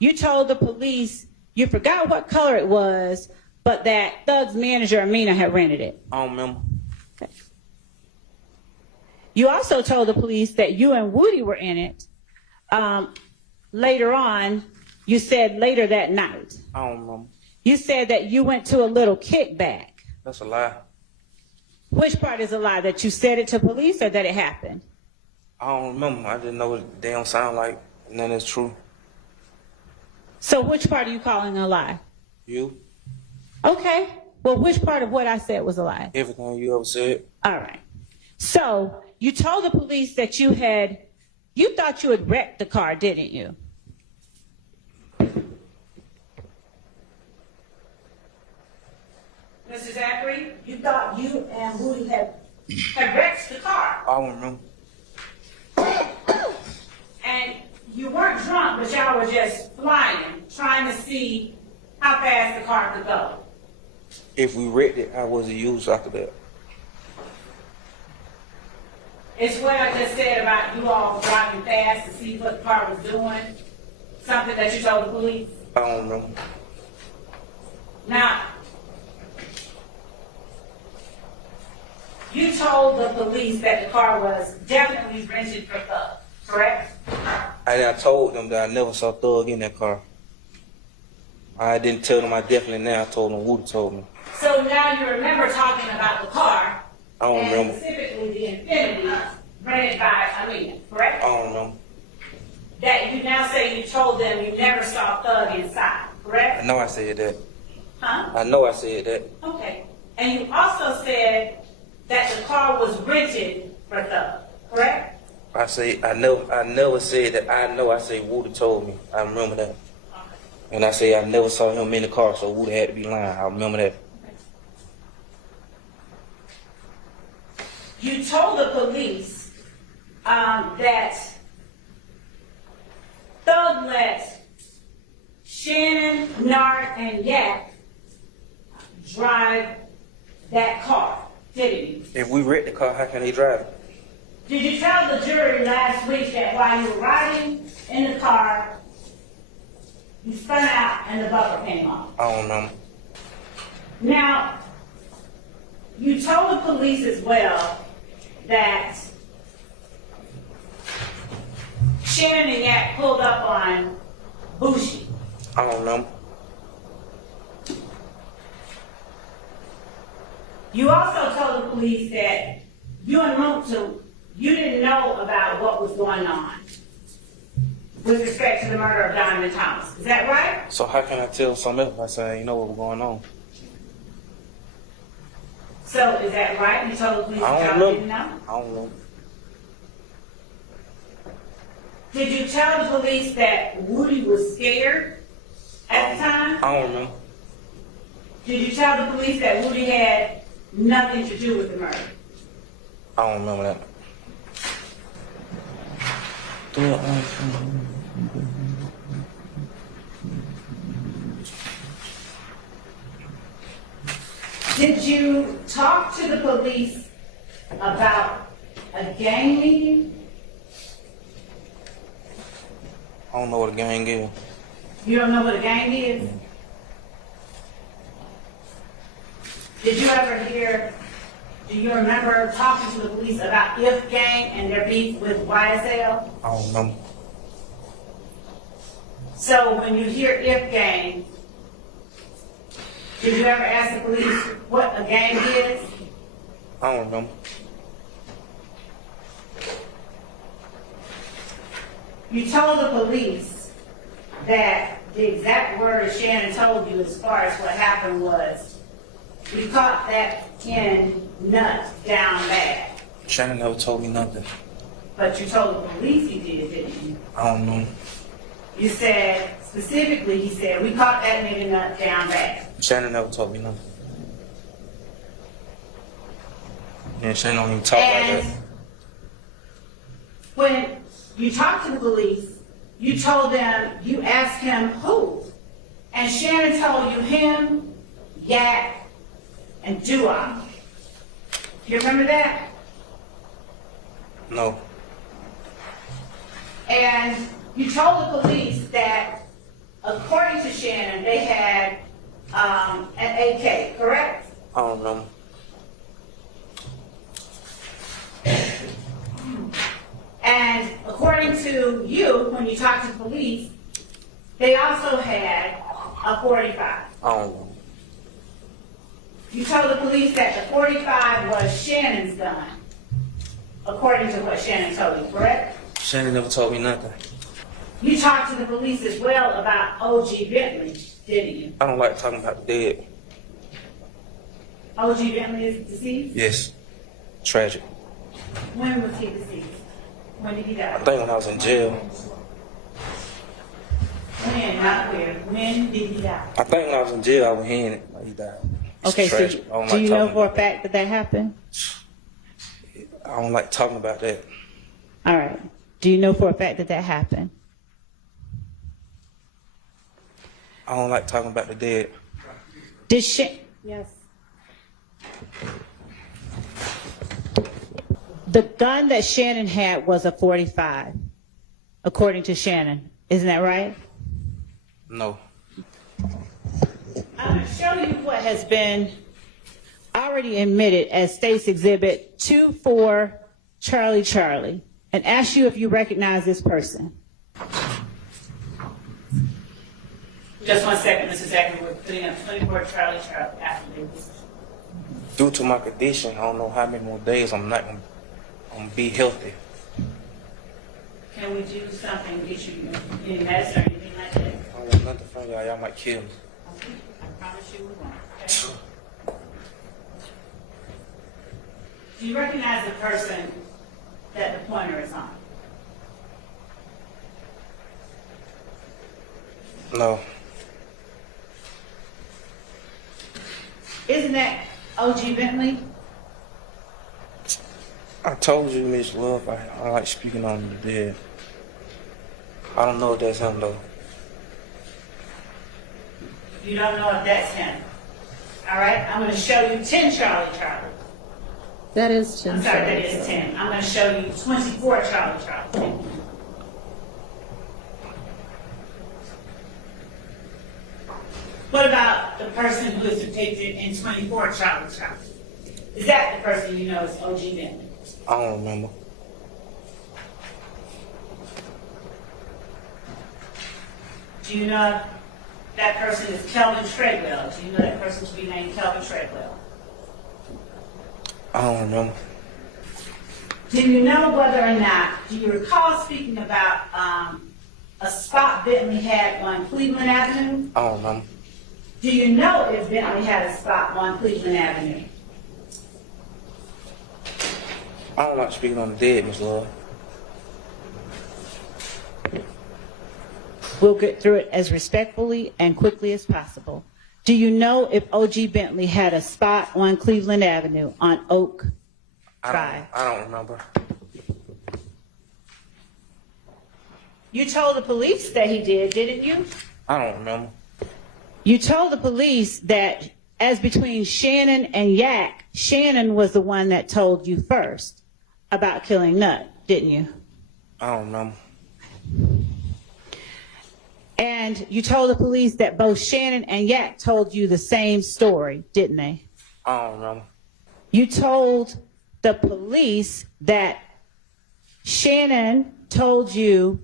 You told the police you forgot what color it was, but that Thug's manager, Amina, had rented it. I don't remember. Okay. You also told the police that you and Woody were in it. Later on, you said later that night. I don't remember. You said that you went to a little kickback. That's a lie. Which part is a lie? That you said it to police or that it happened? I don't remember. I didn't know what they don't sound like. None is true. So which part are you calling a lie? You, Okay. Well, which part of what I said was a lie? everything you ever said. All right. So you told the police that you thought you had wrecked the car, didn't you? Mr. Zachary, you thought you and Woody had wrecked the car. I don't remember. And you weren't drunk, but y'all were just flying, trying to see how fast the car could go. If we wrecked it, I wasn't used after that. It's what I just said about you all driving fast to see what the car was doing. Something that you told the police. I don't remember. Now, you told the police that the car was definitely rented for Thug, correct? I told them that I never saw Thug in that car. I didn't tell them I definitely now. I told them Woody told me. So now you remember talking about the car. I don't and remember. specifically the Infiniti rented by Amina, correct? I don't remember. That you now say you told them you never saw Thug inside, I correct? know I said that. Huh? I know I said that. Okay. And you also said that the car was rented for Thug, correct? I never said that I know. I say Woody told me. I remember that. And I say I never saw him in the car, so Woody had to be lying. I remember that. You told the police that Thug let Shannon, Nard, and Yak drive that car, didn't you? If we wreck the car, how can they drive it? Did you tell the jury last week that while you were riding in the car, you spun out and the bumper came off? I don't remember. Now, you told the police as well that Shannon and Yak pulled up on Bushi. I don't remember. You also told the police that you and Motu, you didn't know about what was going on with respect to the murder of Donovan Thomas. Is that right? So how can I tell something else by saying you know what was going on? So is that right? You told the police I that don't y'all know. didn't know? I don't know. Did you tell the police that Woody was scared at the time? I don't remember. Did you tell the police that Woody had nothing to do with the murder? I don't remember that. Did you talk to the police about a gang meeting? I don't know what a gang is. You don't know what a gang is? Did you ever hear, do you remember talking to the police about If Gang and their beef with YSL? I don't remember. So when you hear If Gang, did you ever ask the police what a gang is? I don't remember. You told the police that the exact word Shannon told you as far as what happened was, we caught that in nut down bad. Shannon never told me nothing. But you told the police you did, didn't you? I don't know. You said, specifically, he said, we caught that nigga nut down bad. Shannon never told me nothing. Yeah, Shannon don't even talk like And that. when you talked to the police, you told them, you asked him who? And Shannon told you him, Yak, and Dua. You remember that? No. And you told the police that, according to Shannon, they had an AK, correct? I don't remember. And according to you, when you talked to the police, they also had a 45. I don't know. You told the police that the 45 was Shannon's gun, according to what Shannon told you, correct? Shannon never told me nothing. You talked to the police as well about O.G. Bentley, didn't you? I don't like talking about the dead. O.G. Bentley is deceased? Yes. Tragic. When was he deceased? When did he die? I think when I was in jail. When, not where. When did he die? I think when I was in jail, I was hearing it. Like he died. It's Okay, so tragic. I don't do like you know talking for a about fact that that happened? that. I don't like talking about that. All right. Do you know for a fact that that happened? I don't like talking about the dead. Did she? Yes. The gun that Shannon had was a 45, according to Shannon. Isn't that right? No. I'm going to show you what has been already admitted as State's Exhibit 2-4 Charlie Charlie, and ask you if you recognize this person. Just 1 second, Mr. Zachary. We're putting up 24 Charlie Charlie after this. Due to my condition, I don't know how many more days I'm not going to be healthy. Can we do something, get you any medicine or anything like that? I don't want nothing from y'all. Y'all might kill me. Okay, I promise you we won't. Okay? Do you recognize the person that the pointer is on? No. Isn't that O.G. Bentley? I told you, Miss Love, I like speaking on the dead. I don't know if that's him though. You don't know if that's him. All right, I'm going to show you 10 Charlie. That is Tim. I'm sorry, that is 10. I'm going to show you 24 Charlie. What about the person who is depicted in 24 Charlie? Is that the person you know is O.G. Bentley? I don't remember. Do you know that person is Kelvin Treadwell? Do you know that person to be named Kelvin Treadwell? I don't remember. Do you know whether or not, do you recall speaking about a spot Bentley had on Cleveland Avenue? I don't remember. Do you know if Bentley had a spot on Cleveland Avenue? I don't like speaking on the dead, Miss Love. We'll get through it as respectfully and quickly as possible. Do you know if O.G. Bentley had a spot on Cleveland Avenue on Oak Drive? I don't remember. You told the police that he did, didn't you? I don't remember. You told the police that as between Shannon and Yak, Shannon was the one that told you first about killing Nut, didn't you? I don't remember. And you told the police that both Shannon and Yak told you the same story, didn't they? I don't remember. You told the police that Shannon told you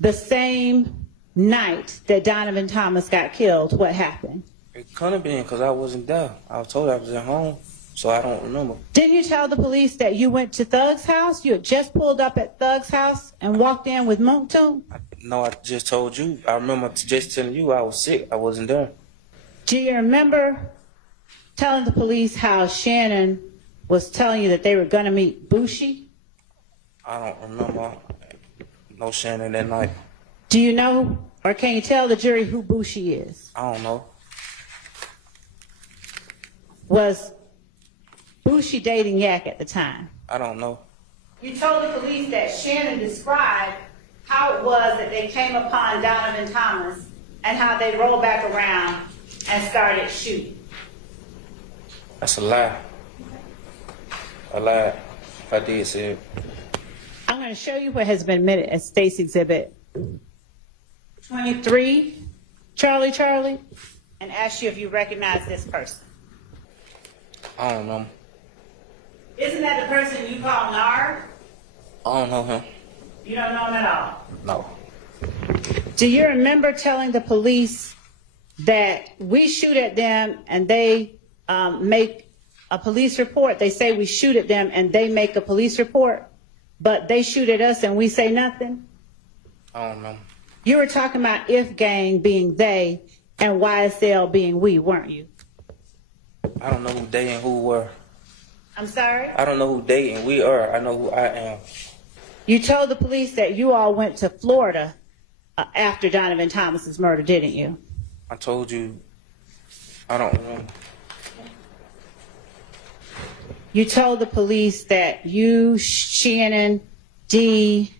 the same night that Donovan Thomas got killed. What happened? It couldn't have been because I wasn't there. I was told I was at home, so I don't remember. Didn't you tell the police that you went to Thug's house? You had just pulled up at Thug's house and walked in with Montune? No, I just told you. I remember just telling you I was sick. I wasn't there. Do you remember telling the police how Shannon was telling you that they were going to meet Bushi? I don't remember no Shannon that night. Do you know, or can you tell the jury who Bushi is? I don't know. Was Bushi dating Yak at the time? I don't know. You told the police that Shannon described how it was that they came upon Donovan Thomas and how they rolled back around and started shooting. That's a lie. I lied. If I did say it. I'm going to show you what has been admitted as State's Exhibit 23, Charlie, and ask you if you recognize this person. I don't know. Isn't that the person you call Nard? I don't know him. You don't know him at all. No. Do you remember telling the police that we shoot at them and they make a police report? They say we shoot at them and they make a police report, but they shoot at us and we say nothing? I don't know. You were talking about If Gang being they and YSL being we, weren't you? I don't know who they and who were. I'm sorry? I don't know who they and we are. I know who I am. You told the police that you all went to Florida after Donovan Thomas's murder, didn't you? I told you. I don't remember. You told the police that you, Shannon, Dee,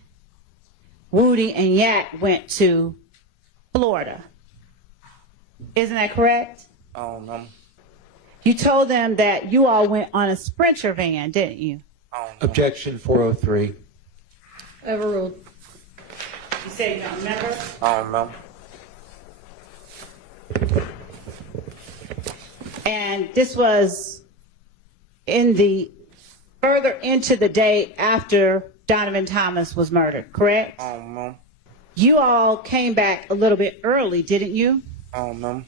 Woody, and Yak went to Florida. Isn't that correct? I don't know. You told them that you all went on a Sprinter van, didn't you? I don't know. Objection 403. Overruled. You said you don't remember? I don't remember. And this was further into the day after Donovan Thomas was murdered, correct? I don't know. You all came back a little bit early, didn't you? I don't know.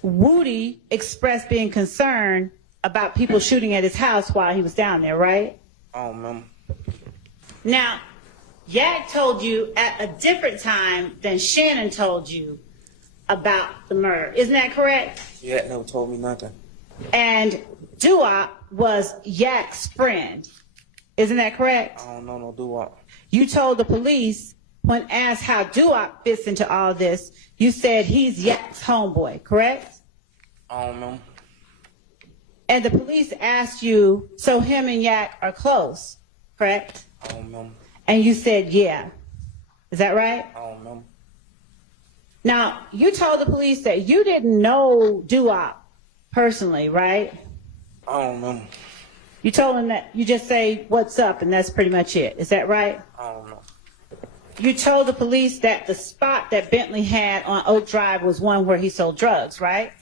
Woody expressed being concerned about people shooting at his house while he was down there, right? I don't remember. Now, Yak told you at a different time than Shannon told you about the murder. Isn't that correct? Yak never told me nothing. And Doo-Wop was Yak's friend. Isn't that correct? I don't know no doo-wop. You told the police, when asked how Doo-Wop fits into all this, you said he's Yak's homeboy, correct? I don't know. And the police asked you, so him and Yak are close, correct? I don't know. And you said, yeah. Is that right? I don't know. Now, you told the police that you didn't know Doo-Wop personally, right? I don't know. You told him that you just say, what's up, and that's pretty much it. Is that right? I don't know. You told the police that the spot that Bentley had on Oak Drive was one where he sold drugs, right?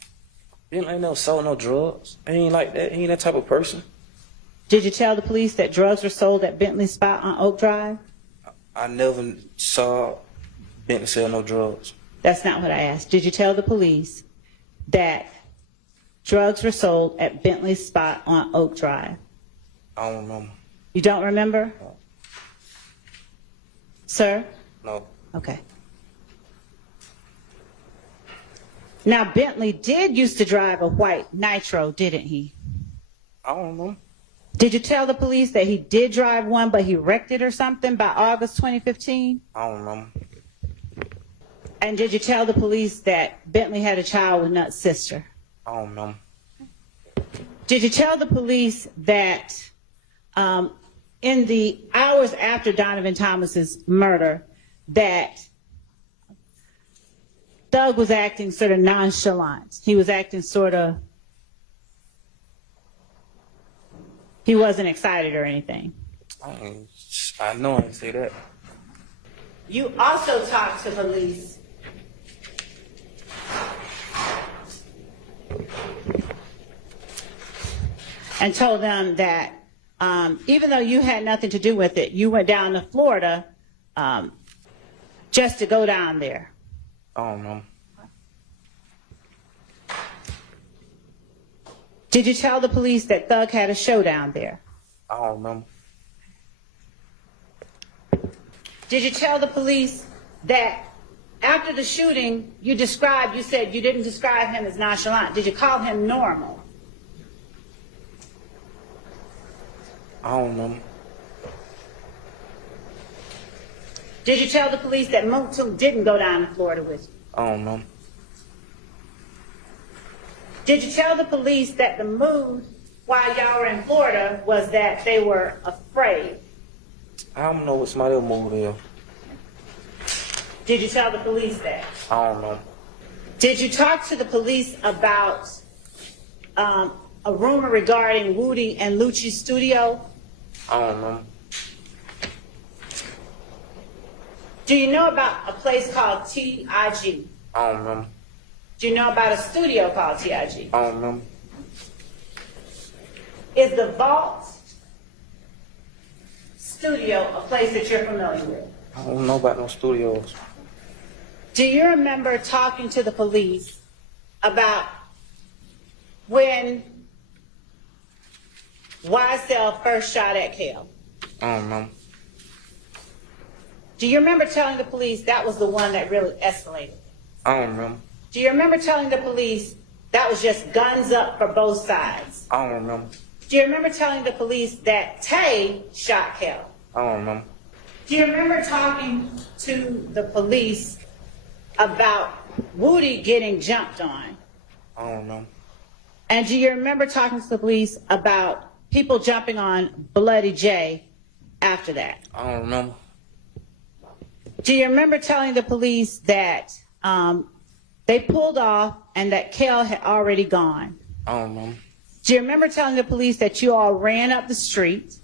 Bentley ain't never sold no drugs. He ain't like that. He ain't that type of person. Did you tell the police that drugs were sold at Bentley's spot on Oak Drive? I never saw Bentley sell no drugs. That's not what I asked. Did you tell the police that drugs were sold at Bentley's spot on Oak Drive? I don't remember. You don't remember? No. Sir? No. Okay. Now, Bentley did used to drive a white Nitro, didn't he? I don't know. Did you tell the police that he did drive one, but he wrecked it or something by August 2015? I don't know. And did you tell the police that Bentley had a child with Nut's sister? I don't know. Did you tell the police that in the hours after Donovan Thomas's murder, that Thug was acting sort of nonchalant? He was acting sort of, he wasn't excited or anything. I know I didn't say that. You also talked to police and told them that even though you had nothing to do with it, you went down to Florida just to go down there. I don't know. Did you tell the police that Thug had a show down there? I don't remember. Did you tell the police that after the shooting, you said you didn't describe him as nonchalant. Did you call him normal? I don't remember. Did you tell the police that Motu didn't go down to Florida with you? I don't know. Did you tell the police that the mood while y'all were in Florida was that they were afraid? I don't know what somebody else moved there. Did you tell the police that? I don't know. Did you talk to the police about a rumor regarding Woody and Lucci's studio? I don't know. Do you know about a place called TIG? I don't remember. Do you know about a studio called TIG? I don't remember. Is the Vault studio a place that you're familiar with? I don't know about no studios. Do you remember talking to the police about when YSL first shot at Kel? I don't remember. Do you remember telling the police that was the one that really escalated? I don't remember. Do you remember telling the police that was just guns up for both sides? I don't remember. Do you remember telling the police that Tay shot Kel? I don't remember. Do you remember talking to the police about Woody getting jumped on? I don't know. And do you remember talking to the police about people jumping on Bloody J after that? I don't remember. Do you remember telling the police that they pulled off and that Kel had already gone? I don't remember. Do you remember telling the police that you all ran up the street?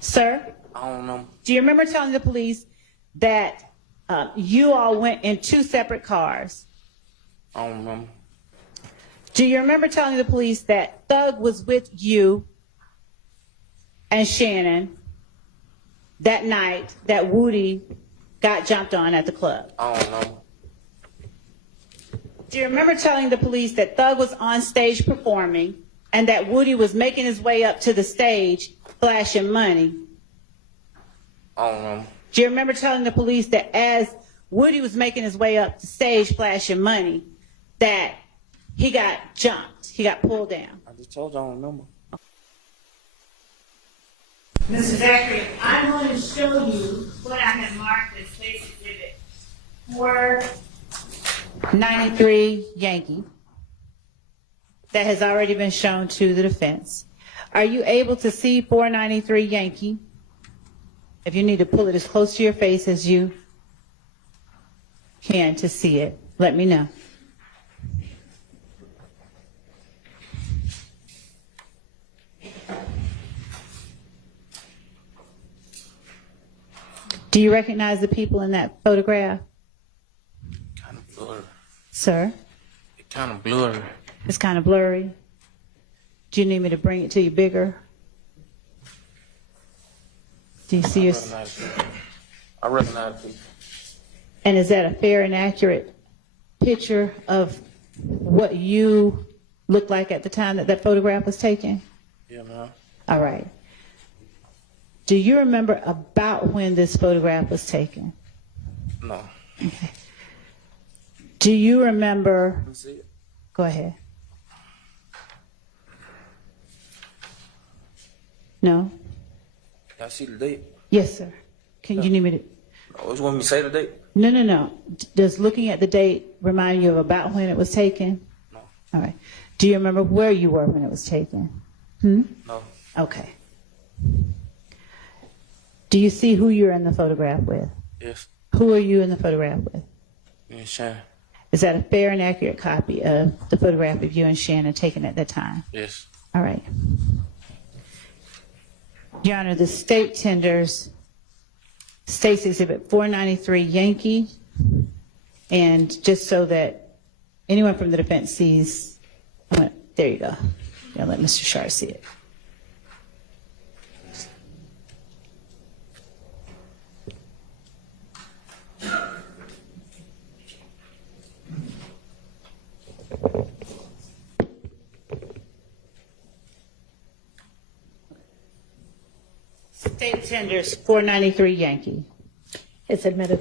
Sir? I don't know. Do you remember telling the police that you all went in two separate cars? I don't remember. Do you remember telling the police that Thug was with you and Shannon that night that Woody got jumped on at the club? I don't know. Do you remember telling the police that Thug was on stage performing and that Woody was making his way up to the stage flashing money? I don't know. Do you remember telling the police that as Woody was making his way up the stage flashing money, that He got jumped. He got pulled down. I just told you I don't remember. Mr. Zachary, I'm going to show you what I have marked as State's Exhibit 493 Yankee that has already been shown to the defense. Are you able to see 493 Yankee? If you need to pull it as close to your face as you can to see it, let me know. Do you recognize the people in that photograph, Kind of blurry. sir? It kind of blurry. It's kind of blurry. Do you need me to bring it to you bigger? Do you see your, I recognize people. and is that a fair and accurate picture of what you looked like at the time that that photograph was taken? Yeah, man. All right. Do you remember about when this photograph was taken? No. Do you remember? Let me see it. Go ahead. No? Y'all see the date? Yes, sir. Can you need me to? I always want me to say the date. No. Does looking at the date remind you of about when it was taken? No. All right. Do you remember where you were when it was taken? No. Okay. Do you see who you're in the photograph with? Yes. Who are you in the photograph with? Me and Shannon. Is that a fair and accurate copy of the photograph of you and Shannon taken at that time? Yes. All right. Your Honor, the state tenders State's Exhibit 493 Yankee, and just so that anyone from the defense sees, there you go. Yeah, let Mr. Shar see it. State tenders 493 Yankee. It's admitted.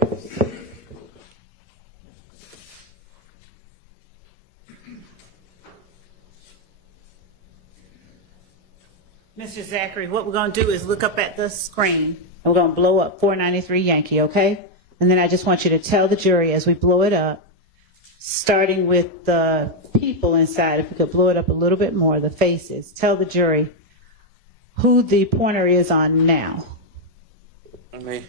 Mr. Zachary, what we're going to do is look up at the screen, and we're going to blow up 493 Yankee, okay? And then I just want you to tell the jury as we blow it up, starting with the people inside, if we could blow it up a little bit more, the faces, tell the jury who the pointer is on now. Me.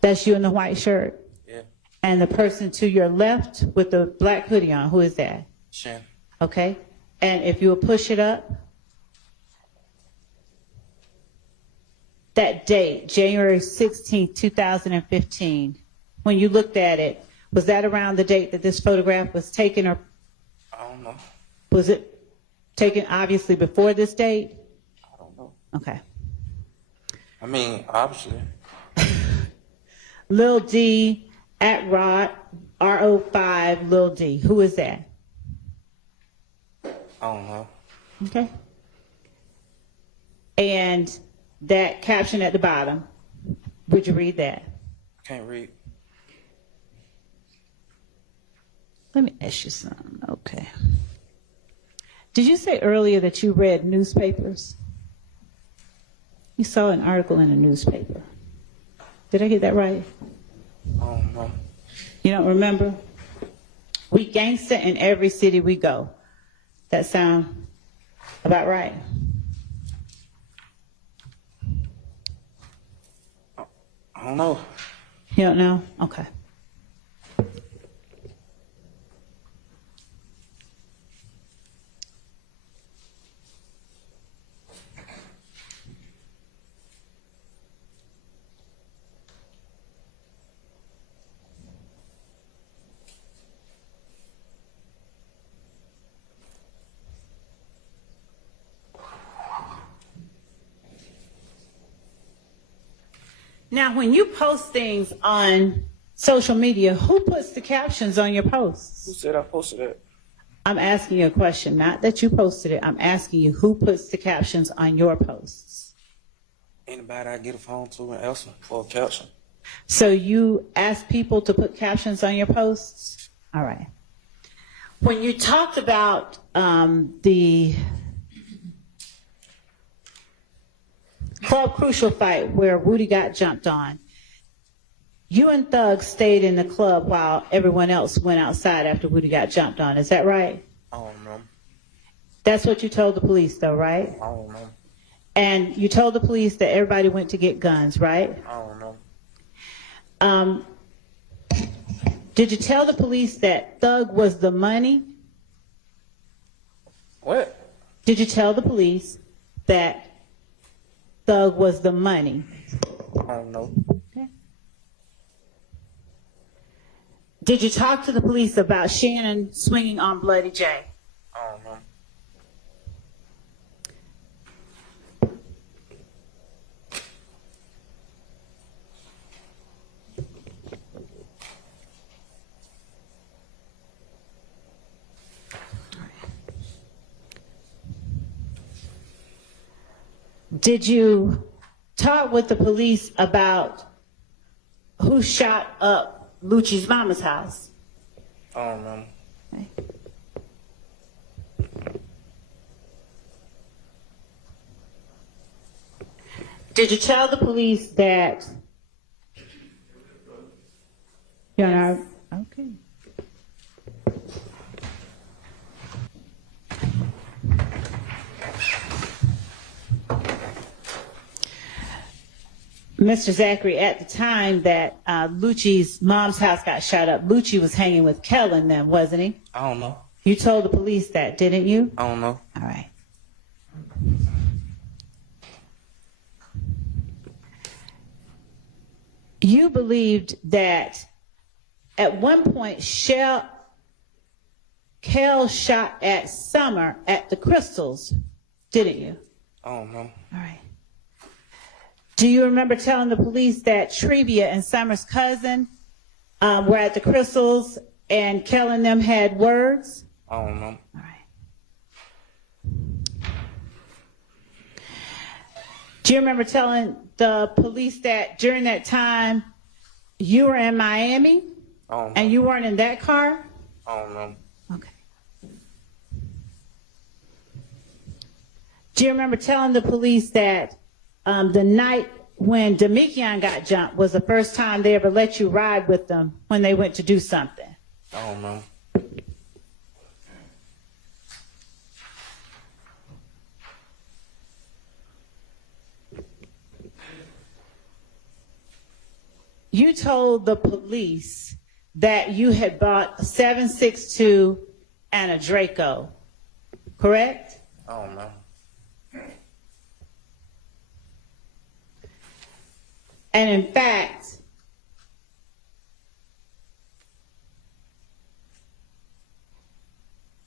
That's you in the white shirt. Yeah. And the person to your left with the black hoodie on, who is that? Shannon. Okay? And if you will push it up, that date, January 16th, 2015, when you looked at it, was that around the date that this photograph was taken, or I don't know. was it taken obviously before this date? I don't know. Okay. I mean, obviously. Lil D at RO5 Lil D. Who is that? I don't know. Okay. And that caption at the bottom, would you read that? I can't read. Let me ask you something. Okay. Did you say earlier that you read newspapers? You saw an article in a newspaper. Did I get that right? I don't know. You don't remember? We gangster in every city we go. That sound about right? I don't know. You don't know? Okay. Now, when you post things on social media, who puts the captions on your Who posts? said I posted that? I'm asking you a question, not that you posted it. I'm asking you who puts the captions on your posts. Anybody I get a phone to and answer for a caption. So you ask people to put captions on your posts? All right. When you talked about the Club Crucial fight where Woody got jumped on, you and Thug stayed in the club while everyone else went outside after Woody got jumped on. Is that right? I don't know. That's what you told the police, though, right? I don't know. And you told the police that everybody went to get guns, right? I don't know. Did you tell the police that Thug was the money? What? Did you tell the police that Thug was the money? I don't know. Okay. Did you talk to the police about Shannon swinging on Bloody J? I don't know. Did you talk with the police about who shot up Lucci's mama's house? I don't know. Okay. Did you tell the police that you're not okay? Mr. Zachary, at the time that Lucci's mom's house got shot up, Lucci was hanging with Kellen then, wasn't he? I don't know. You told the police that, didn't you? I don't know. All right. You believed that at one point Kel shot at Summer at the Crystals, didn't you? I don't know. All right. Do you remember telling the police that Trevia and Summer's cousin were at the Crystals and Kel and them had words? I don't know. All right. Do you remember telling the police that during that time you were in Miami I don't know. and you weren't in that car? I don't know. Okay. Do you remember telling the police that the night when Demikian got jumped was the first time they ever let you ride with them when they went to do something? I don't know. You told the police that you had bought a 7.62 and a Draco, correct? I don't know. And in fact,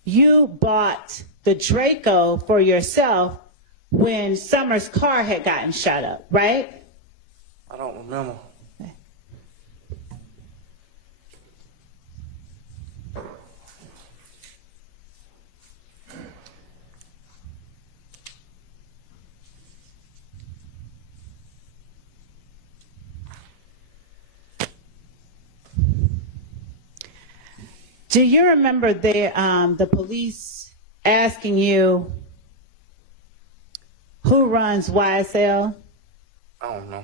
you bought the Draco for yourself when Summer's car had gotten shot up, right? I don't remember. Do you remember the police asking you who runs YSL? I don't know.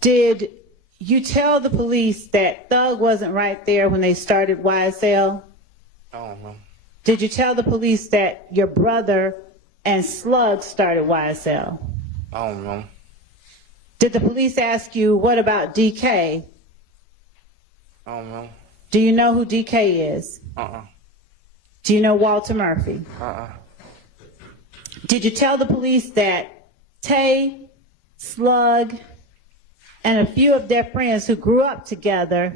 Did you tell the police that Thug wasn't right there when they started YSL? I don't know. Did you tell the police that your brother and Slug started YSL? I don't know. Did the police ask you, what about DK? I don't know. Do you know who DK is? Do you know Walter Murphy? Did you tell the police that Tay, Slug, and a few of their friends who grew up together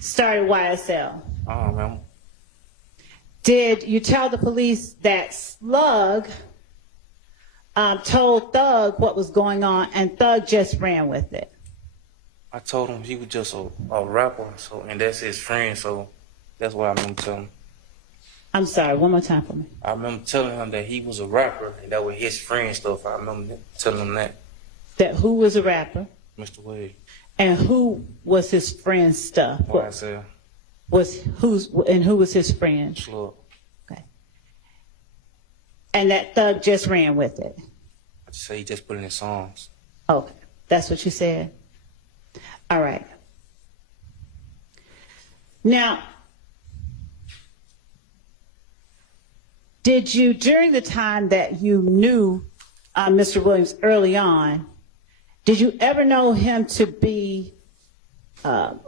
started YSL? I don't know. Did you tell the police that Slug told Thug what was going on and Thug just ran with it? I told him he was just a rapper, and that's his friend, so that's what I remember telling him. I'm sorry, one more time for me. I remember telling him that he was a rapper, and that was his friend stuff. I remember telling him that. That who was a rapper? Mr. Wade. And who was his friend's stuff? YSL. Who was his friend? Slug. Okay. And that thug just ran with it. I just say he just put in his songs. Okay, that's what you said. All right. Now, did you, during the time that you knew Mr. Williams early on, did you ever know him to be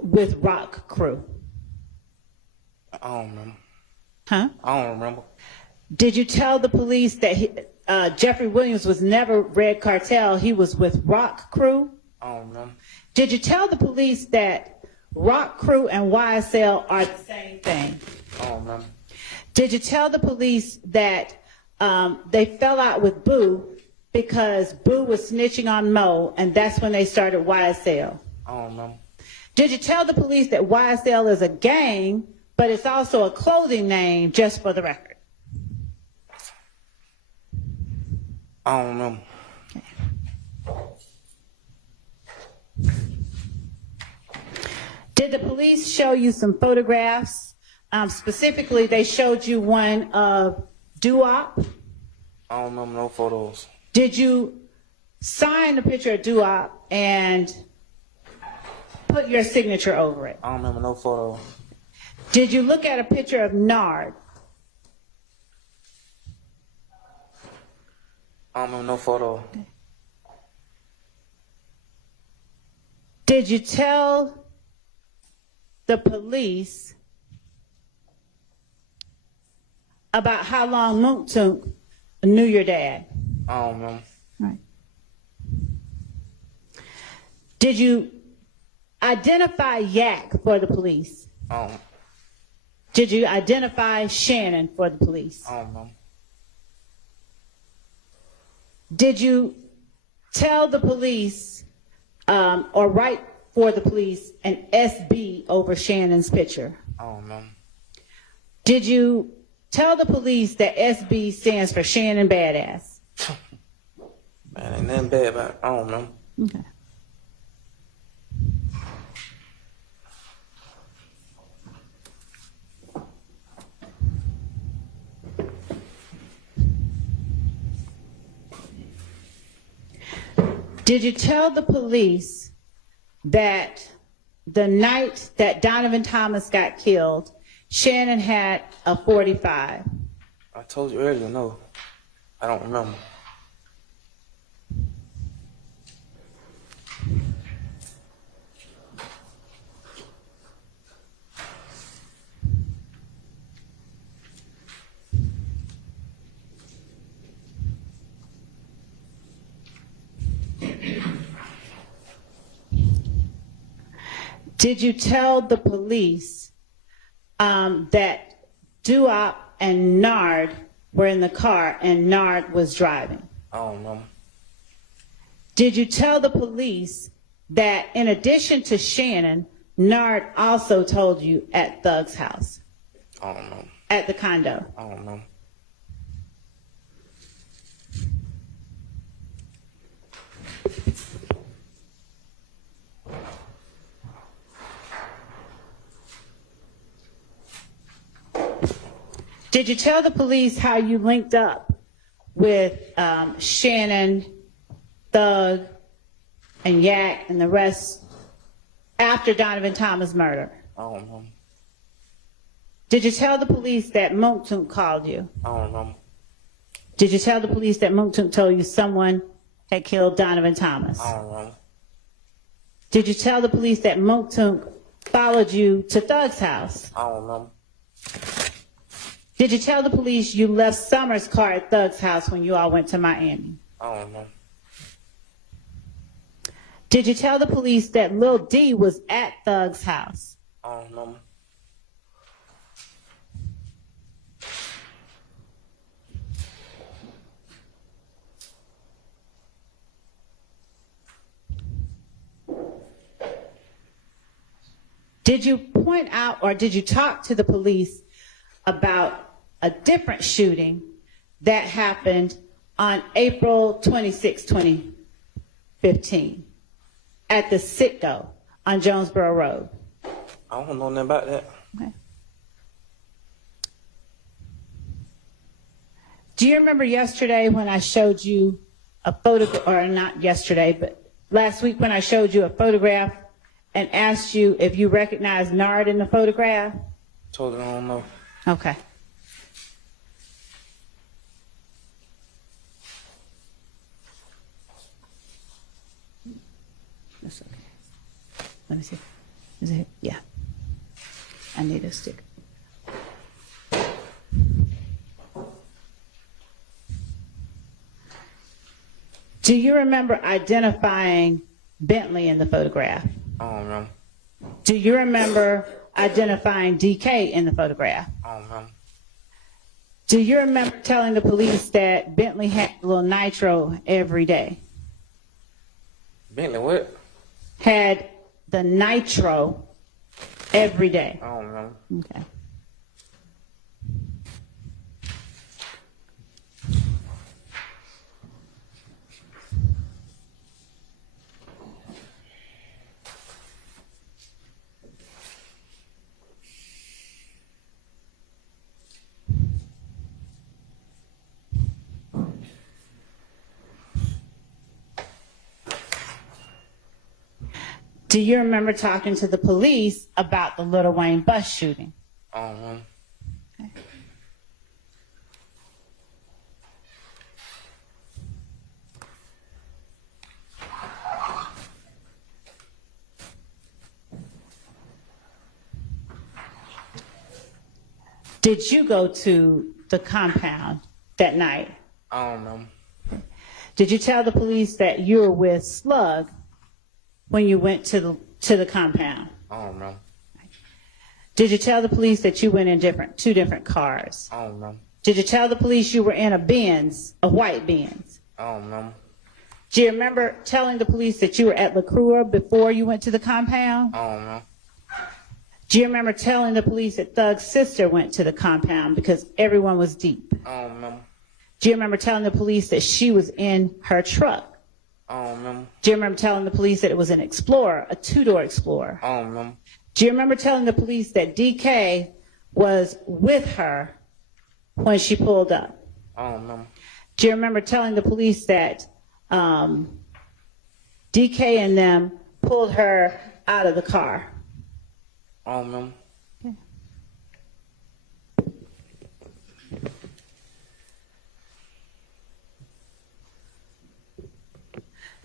with Rock Crew? I don't remember. Huh? I don't remember. Did you tell the police that Jeffrey Williams was never Red Cartel, he was with Rock Crew? I don't remember. Did you tell the police that Rock Crew and YSL are the same thing? I don't remember. Did you tell the police that they fell out with Boo because Boo was snitching on Mo, and that's when they started YSL? I don't remember. Did you tell the police that YSL is a gang, but it's also a clothing name, just for the record? I don't remember. Did the police show you some photographs? Specifically, they showed you one of Doo-Wop. I don't remember no photos. Did you sign the picture of Doo-Wop and put your signature over it? I don't remember no photos. Did you look at a picture of Nard? I don't remember no photo. Did you tell the police about how long Moontook knew your dad? I don't remember. Right. Did you identify Yak for the police? I don't. Did you identify Shannon for the police? I don't remember. Did you tell the police or write for the police an SB over Shannon's picture? I don't remember. Did you tell the police that SB stands for Shannon Badass? Man, ain't nothing bad about it. I don't remember. Okay. Did you tell the police that the night that Donovan Thomas got killed, Shannon had a .45? I told you earlier, no. I don't remember. Did you tell the police that Doo-Wop and Nard were in the car and Nard was driving? I don't remember. Did you tell the police that in addition to Shannon, Nard also told you at Thug's house? I don't know. At the condo? I don't know. Did you tell the police how you linked up with Shannon, Thug, and Yak and the rest after Donovan Thomas' murder? I don't know. Did you tell the police that Moontook called you? I don't know. Did you tell the police that Moontook told you someone had killed Donovan Thomas? I don't know. Did you tell the police that Moontook followed you to Thug's house? I don't know. Did you tell the police you left Summer's car at Thug's house when you all went to Miami? I don't know. Did you tell the police that Lil D was at Thug's house? I don't know. Did you point out or did you talk to the police about a different shooting that happened on April 26, 2015 at the Citgo? on Jonesboro Road. I don't know nothing about that. Okay. Do you remember yesterday when I showed you a photo, or not yesterday, but last week when I showed you a photograph and asked you if you recognized Nard in the photograph? Totally don't know. Okay. That's okay. Let me see. Is it? Yeah. I need a stick. Do you remember identifying Bentley in the photograph? I don't know. Do you remember identifying DK in the photograph? I don't know. Do you remember telling the police that Bentley had a little nitro every day? Bentley what? Had the nitro every day. I don't know. Okay. Do you remember talking to the police about the Little Wayne bus shooting? I don't know. Okay. Did you go to the compound that night? I don't know. Did you tell the police that you were with Slug when you went to the compound? I don't know. Did you tell the police that you went in two different cars? I don't know. Did you tell the police you were in a Benz, a white Benz? I don't know. Do you remember telling the police that you were at La Crua before you went to the compound? I don't know. Do you remember telling the police that Thug's sister went to the compound because everyone was deep? I don't know. Do you remember telling the police that she was in her truck? I don't know. Do you remember telling the police that it was an Explorer, a two-door Explorer? I don't know. Do you remember telling the police that DK was with her when she pulled up? I don't know. Do you remember telling the police that DK and them pulled her out of the car? I don't know.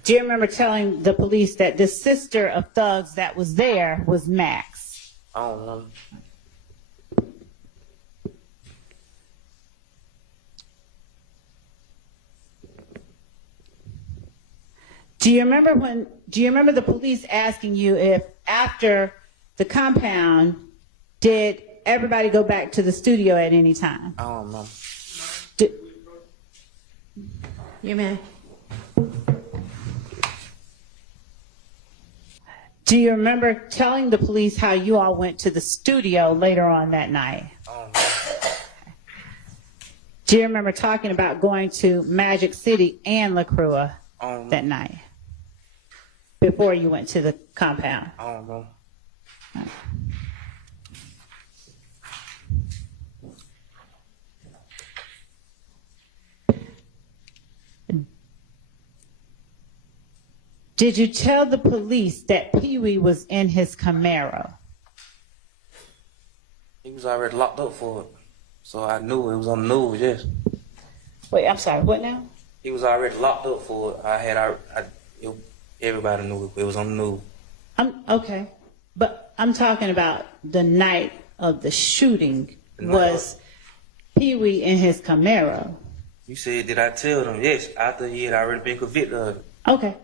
Do you remember telling the police that the sister of Thugs that was there was Max? I don't know. Do you remember the police asking you if after the compound, did everybody go back to the studio at any time? I don't know. You may. Do you remember telling the police how you all went to the studio later on that night? I don't know. Do you remember talking about going to Magic City and La Crua I don't know. that night before you went to the compound? I don't know. Did you tell the police that Pee Wee was in his Camaro? He was already locked up for it. So I knew it was on the news, yes. Wait, I'm sorry, what now? He was already locked up for it. Everybody knew it was on the news. Okay, but I'm talking about the night of the shooting. Was Pee Wee in his Camaro? You said, did I tell them? Yes, after he had already been convicted of it. Okay.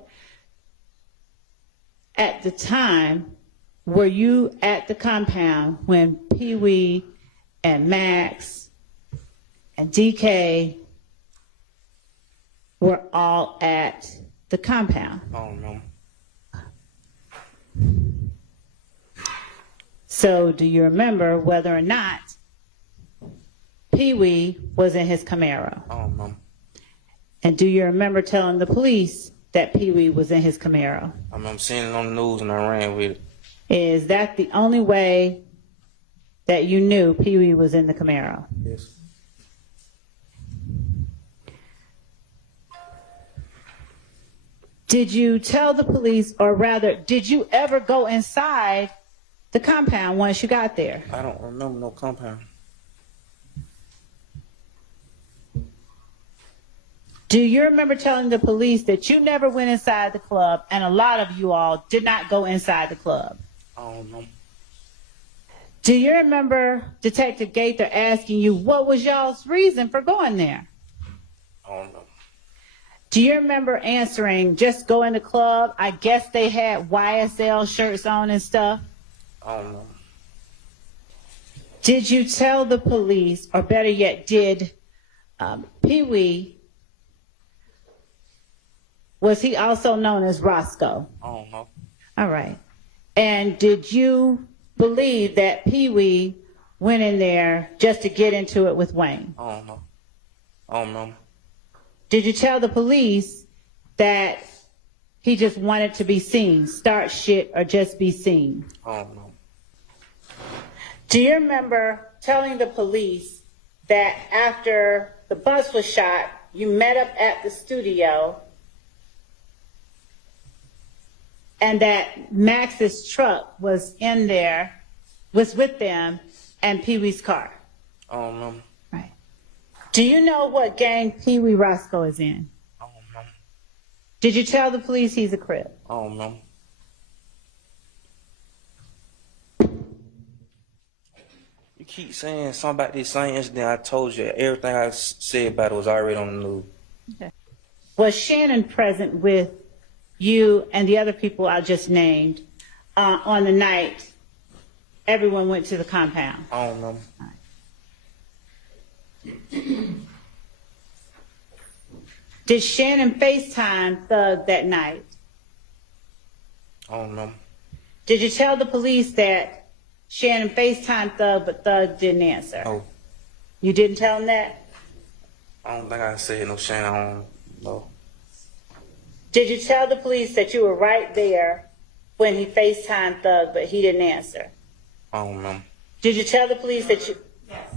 At the time, were you at the compound when Pee Wee and Max and DK were all at the compound? I don't know. So do you remember whether or not Pee Wee was in his Camaro? I don't know. And do you remember telling the police that Pee Wee was in his Camaro? I remember seeing it on the news and I ran with it. Is that the only way that you knew Pee Wee was in the Camaro? Yes. Did you tell the police, or rather, did you ever go inside the compound once you got there? I don't remember no compound. Do you remember telling the police that you never went inside the club, and a lot of you all did not go inside the club? I don't know. Do you remember Detective Gaither asking you what was y'all's reason for going there? I don't know. Do you remember answering, just go in the club? I guess they had YSL shirts on and stuff. I don't know. Did you tell the police, or better yet, did Pee Wee, was he also known as Roscoe? I don't know. All right. And did you believe that Pee Wee went in there just to get into it with Wayne? I don't know. I don't know. Did you tell the police that he just wanted to be seen, start shit, or just be seen? I don't know. Do you remember telling the police that after the bus was shot, you met up at the studio and that Max's truck was in there, was with them, and Pee Wee's car? I don't know. Right. Do you know what gang Pee Wee Roscoe is in? I don't know. Did you tell the police he's a Crip? I don't know. You keep saying something about this same incident. I told you everything I said about it was already on the news. Was Shannon present with you and the other people I just named on the night everyone went to the compound? I don't know. Did Shannon FaceTime Thug that night? I don't know. Did you tell the police that Shannon FaceTimed Thug, but Thug didn't answer? No. You didn't tell him that? I don't think I said no shame. I don't know. Did you tell the police that you were right there when he FaceTimed Thug, but he didn't answer? I don't know. Did you tell the police that you... Yes.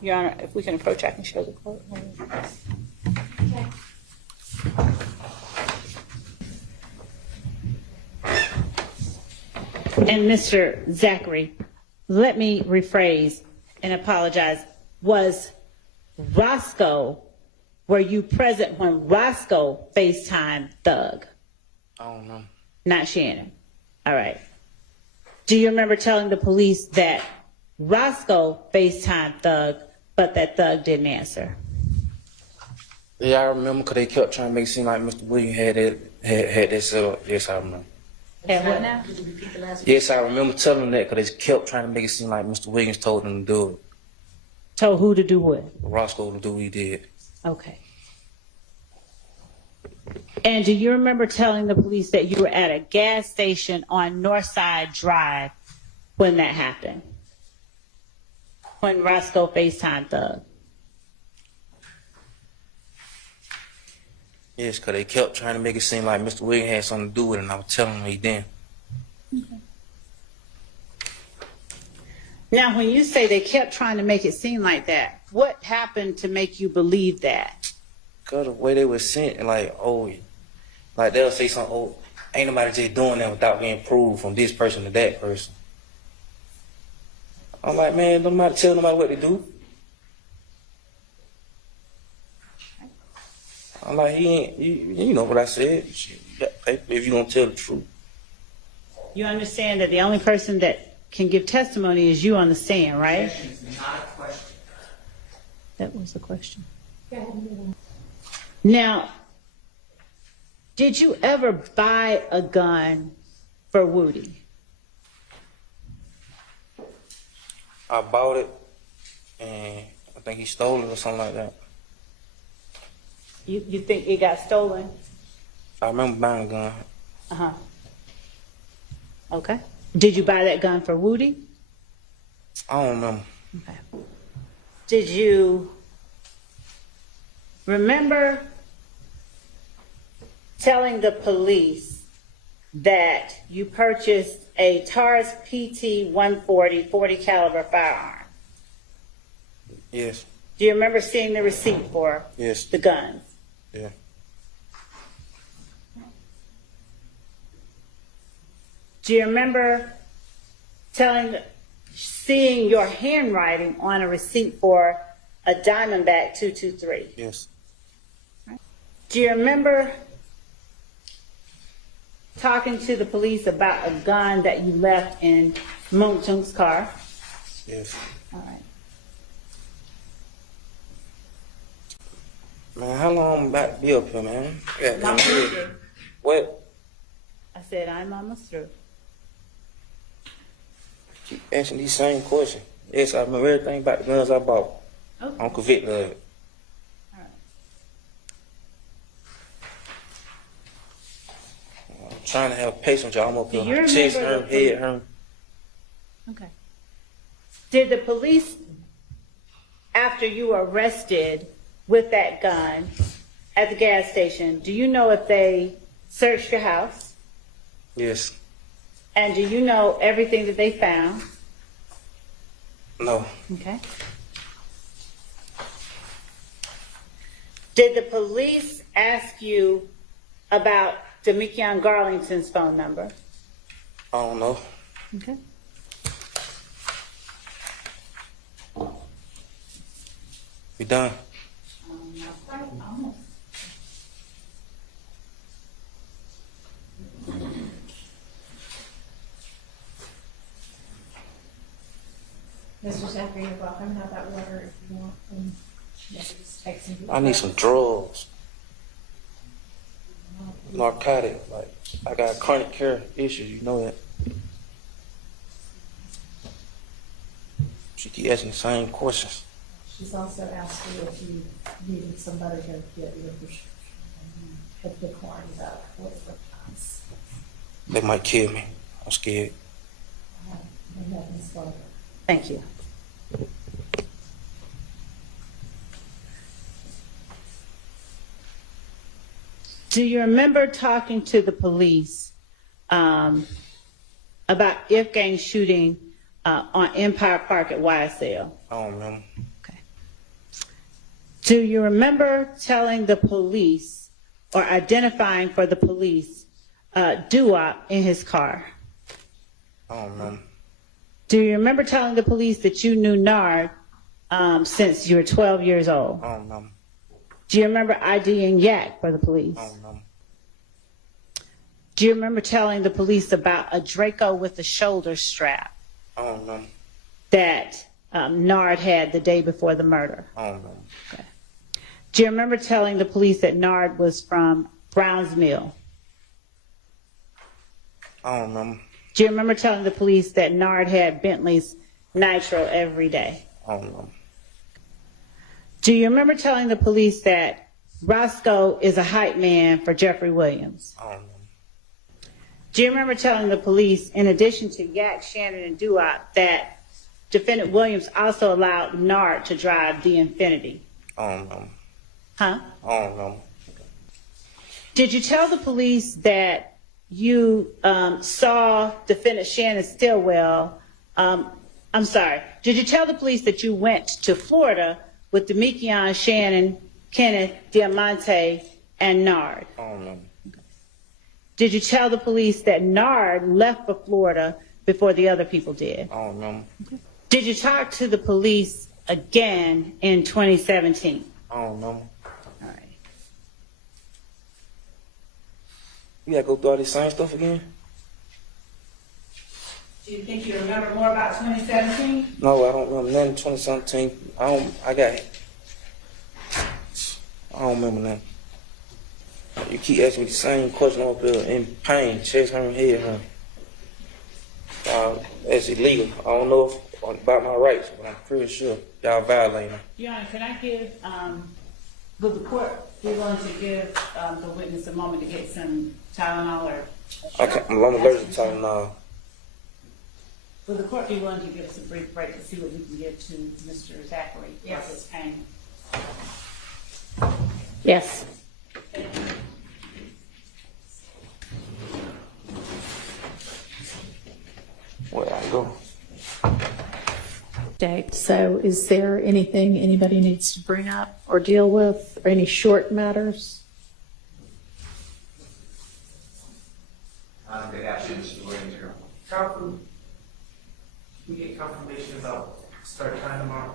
Your Honor, if we can approach, I can show the court. And Mr. Zachary, let me rephrase and apologize. Was Roscoe, were you present when Roscoe FaceTimed Thug? I don't know. Not Shannon. All right. Do you remember telling the police that Roscoe FaceTimed Thug, but that Thug didn't answer? Yeah, I remember because they kept trying to make it seem like Mr. Williams had that set up. Yes, I remember. And what now? Yes, I remember telling them that because they kept trying to make it seem like Mr. Williams told them to do it. Told who to do what? Roscoe to do what he did. Okay. And do you remember telling the police that you were at a gas station on Northside Drive when that happened? When Roscoe FaceTimed Thug? Yes, because they kept trying to make it seem like Mr. Williams had something to do with it, and I was telling them he didn't. Now, when you say they kept trying to make it seem like that, what happened to make you believe that? Because the way they were sent, like, oh, like they'll say something, oh, ain't nobody just doing that without being proved from this person to that person. I'm like, man, nobody tell nobody what to do. I'm like, he ain't, you know what I said. If you gonna tell the truth. You understand that the only person that can give testimony is you on the stand, right? That was the question. Now, did you ever buy a gun for Woody? I bought it, and I think he stole it or something like that. You think it got stolen? I remember buying a gun. Uh-huh. Okay. Did you buy that gun for Woody? I don't remember. Okay. Did you remember telling the police that you purchased a Taurus PT 140 40 caliber firearm. Yes. Do you remember seeing the receipt for Yes. the guns? Yeah. Do you remember seeing your handwriting on a receipt for a Diamondback 223? Yes. Do you remember talking to the police about a gun that you left in Moon Tung's car? Yes. All right. Man, how long about to be up here, man? Yeah, I'm almost through. What? I said, I'm almost through. Keep asking these same questions. Yes, I remember everything about the guns I bought. Okay. I'm convicted of it. All right. I'm trying to have patience, y'all. I'm up Do here. you My chest remember hurt, the- head hurt. Okay. Did the police, after you were arrested with that gun at the gas station, do you know if they searched your house? Yes. And do you know everything that they found? No. Okay. Did the police ask you about Demekion Garlington's phone number? I don't know. Okay. We done. Mr. Zachary, you're welcome. Have that water if you want. And just take some. I need some drugs. Narcotic. Like, I got chronic care issues, you know that. She keep asking the same questions. She's also asked you if you needed somebody to get your prescription. And you have declined that with the past. They might kill me. I'm scared. And that is further. Thank you. Do you remember talking to the police about If Gang shooting on Empire Park at YSL? I don't remember. Okay. Do you remember telling the police or identifying for the police Doo-Wop in his car? I don't remember. Do you remember telling the police that you knew Nard since you were 12 years old? I don't remember. Do you remember IDing Yak for the police? I don't remember. Do you remember telling the police about a Draco with a shoulder strap I don't remember. that Nard had the day before the murder? I don't remember. Okay. Do you remember telling the police that Nard was from Browns Mill? I don't remember. Do you remember telling the police that Nard had Bentley's Nitro every day? I don't remember. Do you remember telling the police that Roscoe is a hype man for Jeffrey Williams? I don't remember. Do you remember telling the police, in addition to Yak, Shannon, and Doo-Wop, that Defendant Williams also allowed Nard to drive the Infinity? I don't remember. Huh? I don't remember. Did you tell the police that you saw Defendant Shannon Stillwell? I'm sorry. Did you tell the police that you went to Florida with Demekion, Shannon, Kenneth, Diamante, and Nard? I don't remember. Did you tell the police that Nard left for Florida before the other people did? I don't remember. Did you talk to the police again in 2017? I don't remember. All right. We gotta go through all this same stuff again? Do you think you remember more about 2017? No, I don't remember nothing. 2017. I don't remember nothing. You keep asking me the same question up there in pain, chest hurting, head hurting. That's illegal. I don't know about my rights, but I'm pretty sure y'all violating them. Your Honor, can I give, will the court be willing to give the witness a moment to get some Tylenol or? I'm allergic to Tylenol. Will the court be willing to give us a brief break to see what we can give to Mr. Zachary for his pain? Yes. go. Okay, so is there anything anybody needs to bring up or deal with, or any short matters? We get confirmation about start time tomorrow.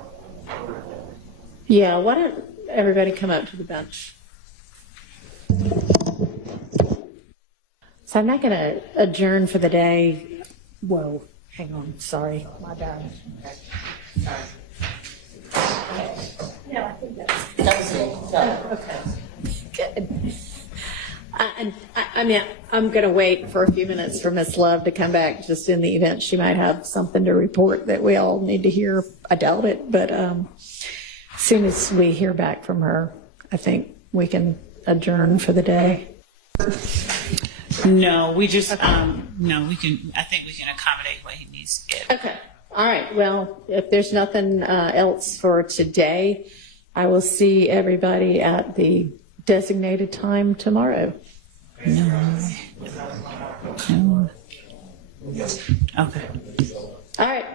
Yeah, why don't everybody come up to the bench? So I'm not going to adjourn for the day. Whoa, hang on, sorry, my bad. No, I think that was it. Oh, okay, good. I mean, I'm going to wait for a few minutes for Miss Love to come back, just in the event she might have something to report that we all need to hear. I doubt it, but as soon as we hear back from her, I think we can adjourn for the day. No, we just, no, we can, I think we can accommodate what he needs to get. Okay. All right. Well, if there's nothing else for today, I will see everybody at the designated time tomorrow. No. Okay. All right.